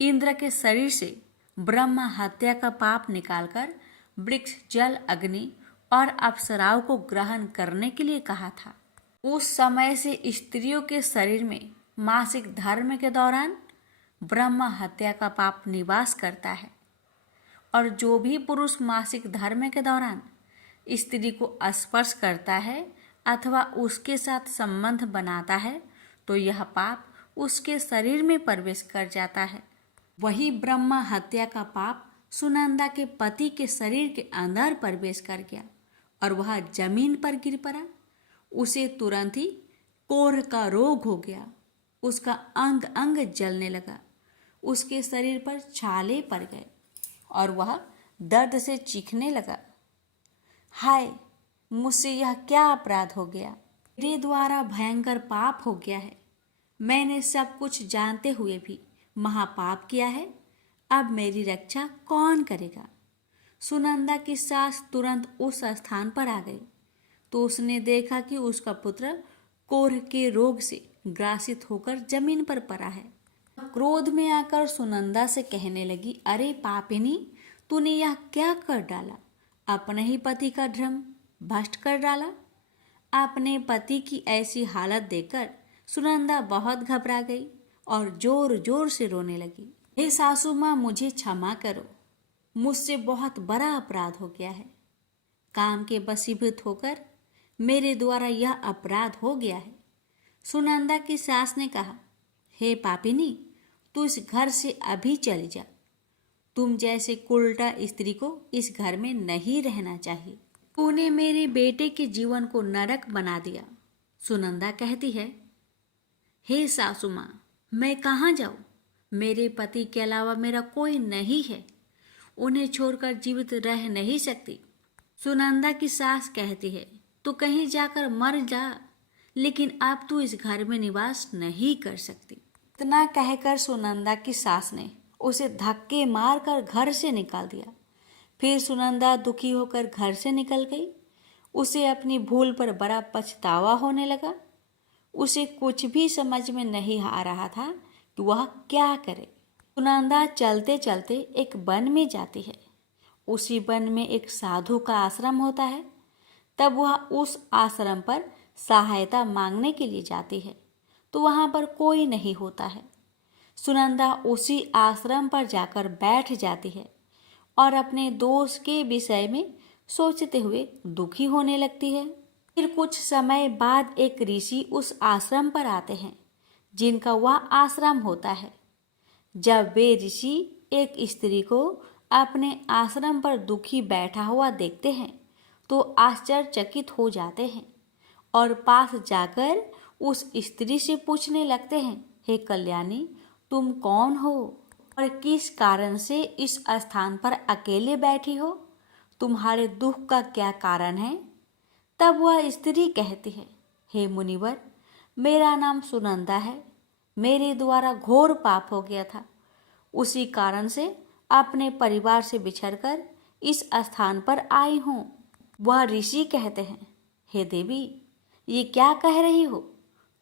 इंद्र के शरीर से ब्रह्म हत्या का पाप निकालकर वृक्ष, जल, अग्नि और अप्सराओं को ग्रहण करने के लिए कहा था। उस समय से स्त्रियों के शरीर में मासिक धर्म के दौरान ब्रह्म हत्या का पाप निवास करता है, और जो भी पुरुष मासिक धर्म के दौरान स्त्री को स्पर्श करता है अथवा उसके साथ संबंध बनाता है तो यह पाप उसके शरीर में प्रवेश कर जाता है। वही ब्रह्म हत्या का पाप सुनंदा के पति के शरीर के अंदर प्रवेश कर गया और वह जमीन पर गिर पड़ा। उसे तुरंत ही कोढ़ का रोग हो गया। उसका अंग अंग जलने लगा, उसके शरीर पर छाले पड़ गए और वह दर्द से चीखने लगा। हाय, मुझसे यह क्या अपराध हो गया। मेरे द्वारा भयंकर पाप हो गया है। मैंने सब कुछ जानते हुए भी महापाप किया है। अब मेरी रक्षा कौन करेगा। सुनंदा की सास तुरंत उस स्थान पर आ गई तो उसने देखा कि उसका पुत्र कोढ़ के रोग से ग्रासित होकर जमीन पर पड़ा है। क्रोध में आकर सुनंदा से कहने लगी, अरे पापिनी, तूने यह क्या कर डाला। अपने ही पति का धर्म भ्रष्ट कर डाला। अपने पति की ऐसी हालत देखकर सुनंदा बहुत घबरा गई और जोर जोर से रोने लगी। हे सासू माँ, मुझे क्षमा करो, मुझसे बहुत बड़ा अपराध हो गया है। काम के वशीभूत होकर मेरे द्वारा यह अपराध हो गया है। सुनंदा की सास ने कहा, हे पापिनी, तू इस घर से अभी चली जा। तुम जैसे कुलटा स्त्री को इस घर में नहीं रहना चाहिए। तूने मेरे बेटे के जीवन को नरक बना दिया। सुनंदा कहती है, हे सासू माँ, मैं कहाँ जाऊँ। मेरे पति के अलावा मेरा कोई नहीं है। उन्हें छोड़कर जीवित रह नहीं सकती। सुनंदा की सास कहती है, तू कहीं जाकर मर जा, लेकिन अब तू इस घर में निवास नहीं कर सकती। इतना कहकर सुनंदा की सास ने उसे धक्के मारकर घर से निकाल दिया। फिर सुनंदा दुखी होकर घर से निकल गई। उसे अपनी भूल पर बड़ा पछतावा होने लगा। उसे कुछ भी समझ में नहीं आ रहा था कि वह क्या करे। सुनंदा चलते चलते एक वन में जाती है। उसी वन में एक साधु का आश्रम होता है। तब वह उस आश्रम पर सहायता मांगने के लिए जाती है तो वहाँ पर कोई नहीं होता है। सुनंदा उसी आश्रम पर जाकर बैठ जाती है और अपने दोस्त के विषय में सोचते हुए दुखी होने लगती है। फिर कुछ समय बाद एक ऋषि उस आश्रम पर आते हैं जिनका वह आश्रम होता है। जब वे ऋषि एक स्त्री को अपने आश्रम पर दुखी बैठा हुआ देखते हैं तो आश्चर्यचकित हो जाते हैं और पास जाकर उस स्त्री से पूछने लगते हैं, हे कल्याणी, तुम कौन हो और किस कारण से इस स्थान पर अकेले बैठी हो? तुम्हारे दुख का क्या कारण है? तब वह स्त्री कहती है, हे मुनिवर, मेरा नाम सुनंदा है। मेरे द्वारा घोर पाप हो गया था। उसी कारण से अपने परिवार से बिछड़कर इस स्थान पर आई हूँ। वह ऋषि कहते हैं, हे देवी, ये क्या कह रही हो?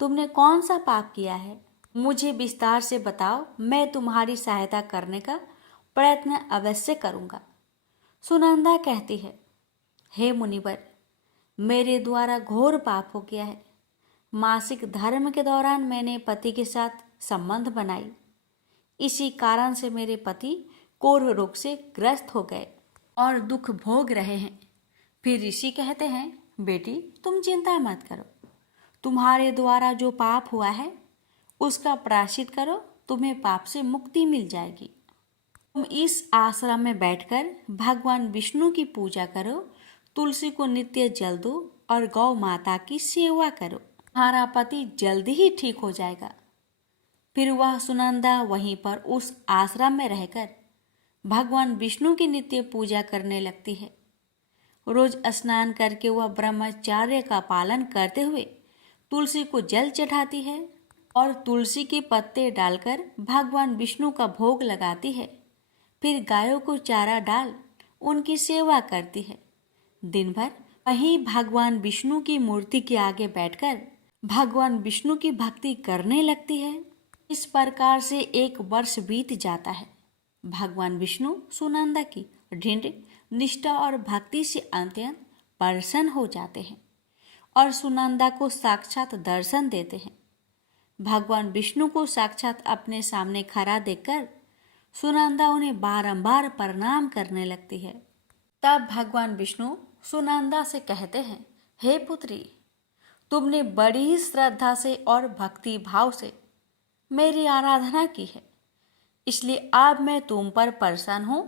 तुमने कौन सा पाप किया है? मुझे विस्तार से बताओ, मैं तुम्हारी सहायता करने का प्रयत्न अवश्य करूँगा। सुनंदा कहती है, हे मुनिवर, मेरे द्वारा घोर पाप हो गया है। मासिक धर्म के दौरान मैंने पति के साथ संबंध बनाई। इसी कारण से मेरे पति कोढ़ रोग से ग्रस्त हो गए और दुख भोग रहे हैं। फिर ऋषि कहते हैं, बेटी, तुम चिंता मत करो। तुम्हारे द्वारा जो पाप हुआ है उसका प्रायश्चित करो, तुम्हें पाप से मुक्ति मिल जाएगी। तुम इस आश्रम में बैठकर भगवान विष्णु की पूजा करो, तुलसी को नित्य जल दो और गौ माता की सेवा करो। तुम्हारा पति जल्दी ही ठीक हो जाएगा। फिर वह सुनंदा वहीं पर उस आश्रम में रहकर भगवान विष्णु की नित्य पूजा करने लगती है। रोज स्नान करके वह ब्रह्मचर्य का पालन करते हुए तुलसी को जल चढ़ाती है और तुलसी के पत्ते डालकर भगवान विष्णु का भोग लगाती है। फिर गायों को चारा डाल उनकी सेवा करती है। दिन भर वहीं भगवान विष्णु की मूर्ति के आगे बैठकर भगवान विष्णु की भक्ति करने लगती है। इस प्रकार से 1 वर्ष बीत जाता है। भगवान विष्णु सुनंदा की दृढ़ निष्ठा और भक्ति से अत्यंत प्रसन्न हो जाते हैं और सुनंदा को साक्षात दर्शन देते हैं। भगवान विष्णु को साक्षात अपने सामने खड़ा देखकर सुनंदा उन्हें बारंबार प्रणाम करने लगती है। तब भगवान विष्णु सुनंदा से कहते हैं, हे पुत्री, तुमने बड़ी ही श्रद्धा से और भक्ति भाव से मेरी आराधना की है, इसलिए अब मैं तुम पर प्रसन्न हूँ।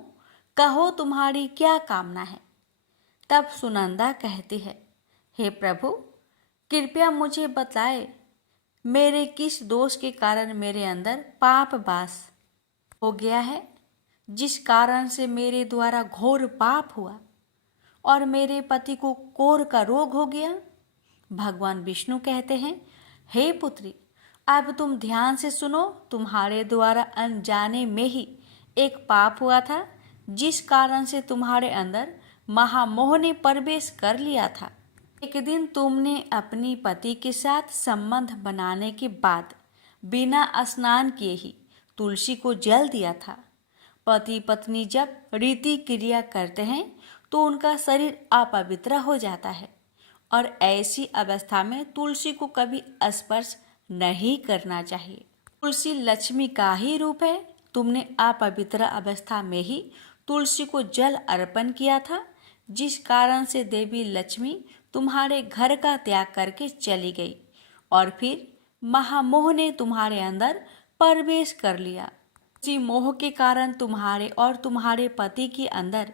कहो, तुम्हारी क्या कामना है? तब सुनंदा कहती है, हे प्रभु, कृपया मुझे बताए, मेरे किस दोष के कारण मेरे अंदर पाप वास हो गया है, जिस कारण से मेरे द्वारा घोर पाप हुआ और मेरे पति को कोढ़ का रोग हो गया। भगवान विष्णु कहते हैं, हे पुत्री, अब तुम ध्यान से सुनो। तुम्हारे द्वारा अनजाने में ही एक पाप हुआ था, जिस कारण से तुम्हारे अंदर महामोह ने प्रवेश कर लिया था। एक दिन तुमने अपनी पति के साथ संबंध बनाने के बाद बिना स्नान किए ही तुलसी को जल दिया था। पति पत्नी जब रीति क्रिया करते हैं तो उनका शरीर अपवित्र हो जाता है और ऐसी अवस्था में तुलसी को कभी स्पर्श नहीं करना चाहिए। तुलसी लक्ष्मी का ही रूप है। तुमने अपवित्र अवस्था में ही तुलसी को जल अर्पण किया था, जिस कारण से देवी लक्ष्मी तुम्हारे घर का त्याग करके चली गई और फिर महामोह ने तुम्हारे अंदर प्रवेश कर लिया। उसी मोह के कारण तुम्हारे और तुम्हारे पति के अंदर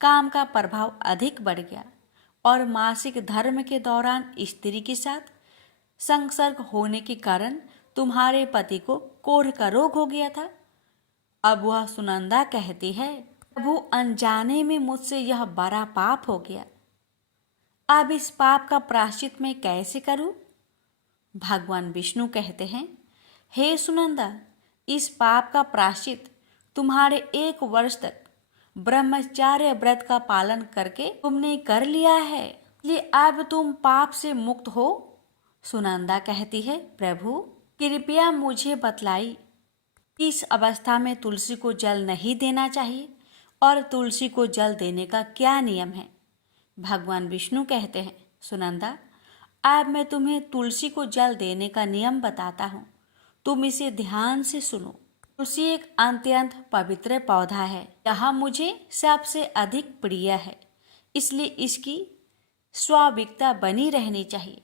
काम का प्रभाव अधिक बढ़ गया और मासिक धर्म के दौरान स्त्री के साथ संसर्ग होने के कारण तुम्हारे पति को कोढ़ का रोग हो गया था। अब वह सुनंदा कहती है, प्रभु, अनजाने में मुझसे यह बड़ा पाप हो गया। अब इस पाप का प्रायश्चित मैं कैसे करूं? भगवान विष्णु कहते हैं, हे सुनंदा, इस पाप का प्रायश्चित तुम्हारे 1 वर्ष तक ब्रह्मचार्य व्रत का पालन करके तुमने कर लिया है, इसलिए अब तुम पाप से मुक्त हो। सुनंदा कहती है, प्रभु कृपया मुझे बतलाई, इस अवस्था में तुलसी को जल नहीं देना चाहिए और तुलसी को जल देने का क्या नियम है। भगवान विष्णु कहते हैं, सुनंदा अब मैं तुम्हें तुलसी को जल देने का नियम बताता हूँ, तुम इसे ध्यान से सुनो। तुलसी एक अत्यंत पवित्र पौधा है, यह मुझे सबसे अधिक प्रिय है, इसलिए इसकी स्वाभाविकता बनी रहनी चाहिए।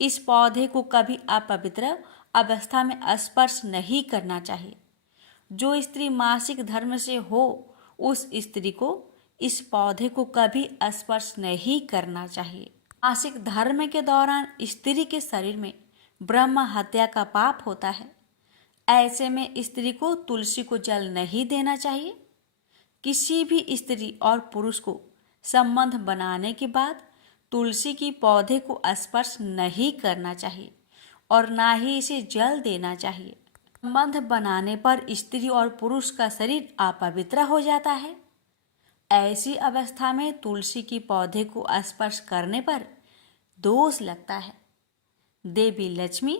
इस पौधे को कभी अपवित्र अवस्था में स्पर्श नहीं करना चाहिए। जो स्त्री मासिक धर्म से हो उस स्त्री को इस पौधे को कभी स्पर्श नहीं करना चाहिए। मासिक धर्म के दौरान स्त्री के शरीर में ब्रह्म हत्या का पाप होता है। ऐसे में स्त्री को तुलसी को जल नहीं देना चाहिए। किसी भी स्त्री और पुरुष को संबंध बनाने के बाद तुलसी की पौधे को स्पर्श नहीं करना चाहिए और ना ही इसे जल देना चाहिए। संबंध बनाने पर स्त्री और पुरुष का शरीर अपवित्र हो जाता है। ऐसी अवस्था में तुलसी की पौधे को स्पर्श करने पर दोष लगता है। देवी लक्ष्मी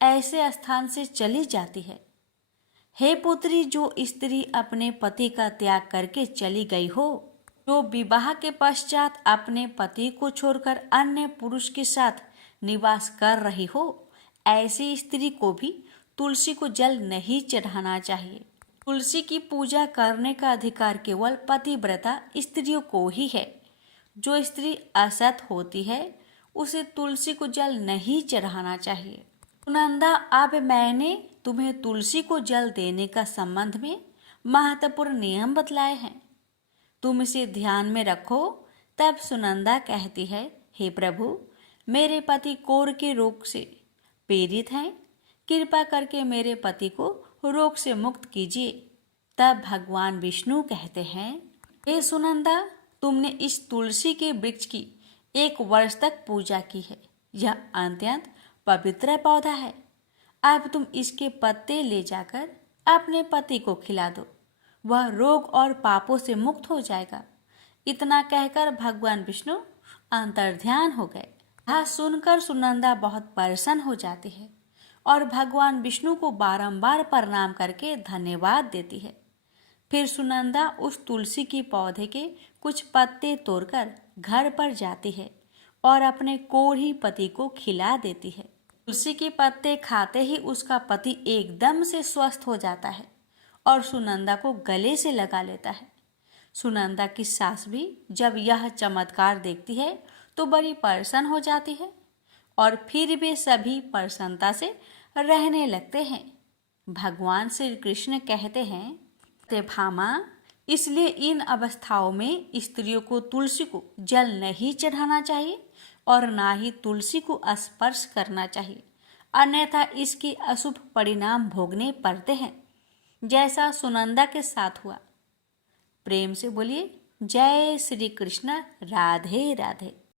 ऐसे स्थान से चली जाती है। हे पुत्री, जो स्त्री अपने पति का त्याग करके चली गई हो, जो विवाह के पश्चात अपने पति को छोड़कर अन्य पुरुष के साथ निवास कर रही हो, ऐसी स्त्री को भी तुलसी को जल नहीं चढ़ाना चाहिए। तुलसी की पूजा करने का अधिकार केवल पतिव्रता स्त्रियों को ही है। जो स्त्री असत होती है उसे तुलसी को जल नहीं चढ़ाना चाहिए। सुनंदा, अब मैंने तुम्हें तुलसी को जल देने का संबंध में महत्वपूर्ण नियम बतलाए हैं, तुम इसे ध्यान में रखो। तब सुनंदा कहती है, हे प्रभु, मेरे पति कोढ़ के रोग से पीड़ित हैं, कृपा करके मेरे पति को रोग से मुक्त कीजिए। तब भगवान विष्णु कहते हैं, हे सुनंदा, तुमने इस तुलसी के वृक्ष की 1 वर्ष तक पूजा की है। यह अत्यंत पवित्र पौधा है। अब तुम इसके पत्ते ले जाकर अपने पति को खिला दो, वह रोग और पापों से मुक्त हो जाएगा। इतना कहकर भगवान विष्णु अंतर्ध्यान हो गए। यह सुनकर सुनंदा बहुत प्रसन्न हो जाती है और भगवान विष्णु को बारंबार प्रणाम करके धन्यवाद देती है। फिर सुनंदा उस तुलसी की पौधे के कुछ पत्ते तोड़कर घर पर जाती है और अपने कोढ़ी पति को खिला देती है। तुलसी के पत्ते खाते ही उसका पति एकदम से स्वस्थ हो जाता है और सुनंदा को गले से लगा लेता है। सुनंदा की सास भी जब यह चमत्कार देखती है तो बड़ी प्रसन्न हो जाती है और फिर वे सभी प्रसन्नता से रहने लगते हैं। भगवान श्री कृष्ण कहते हैं, भामा, इसलिए इन अवस्थाओं में स्त्रियों को तुलसी को जल नहीं चढ़ाना चाहिए और ना ही तुलसी को स्पर्श करना चाहिए, अन्यथा इसके अशुभ परिणाम भोगने पड़ते हैं, जैसा सुनंदा के साथ हुआ। प्रेम से बोलिए, जय श्री कृष्ण, राधे राधे।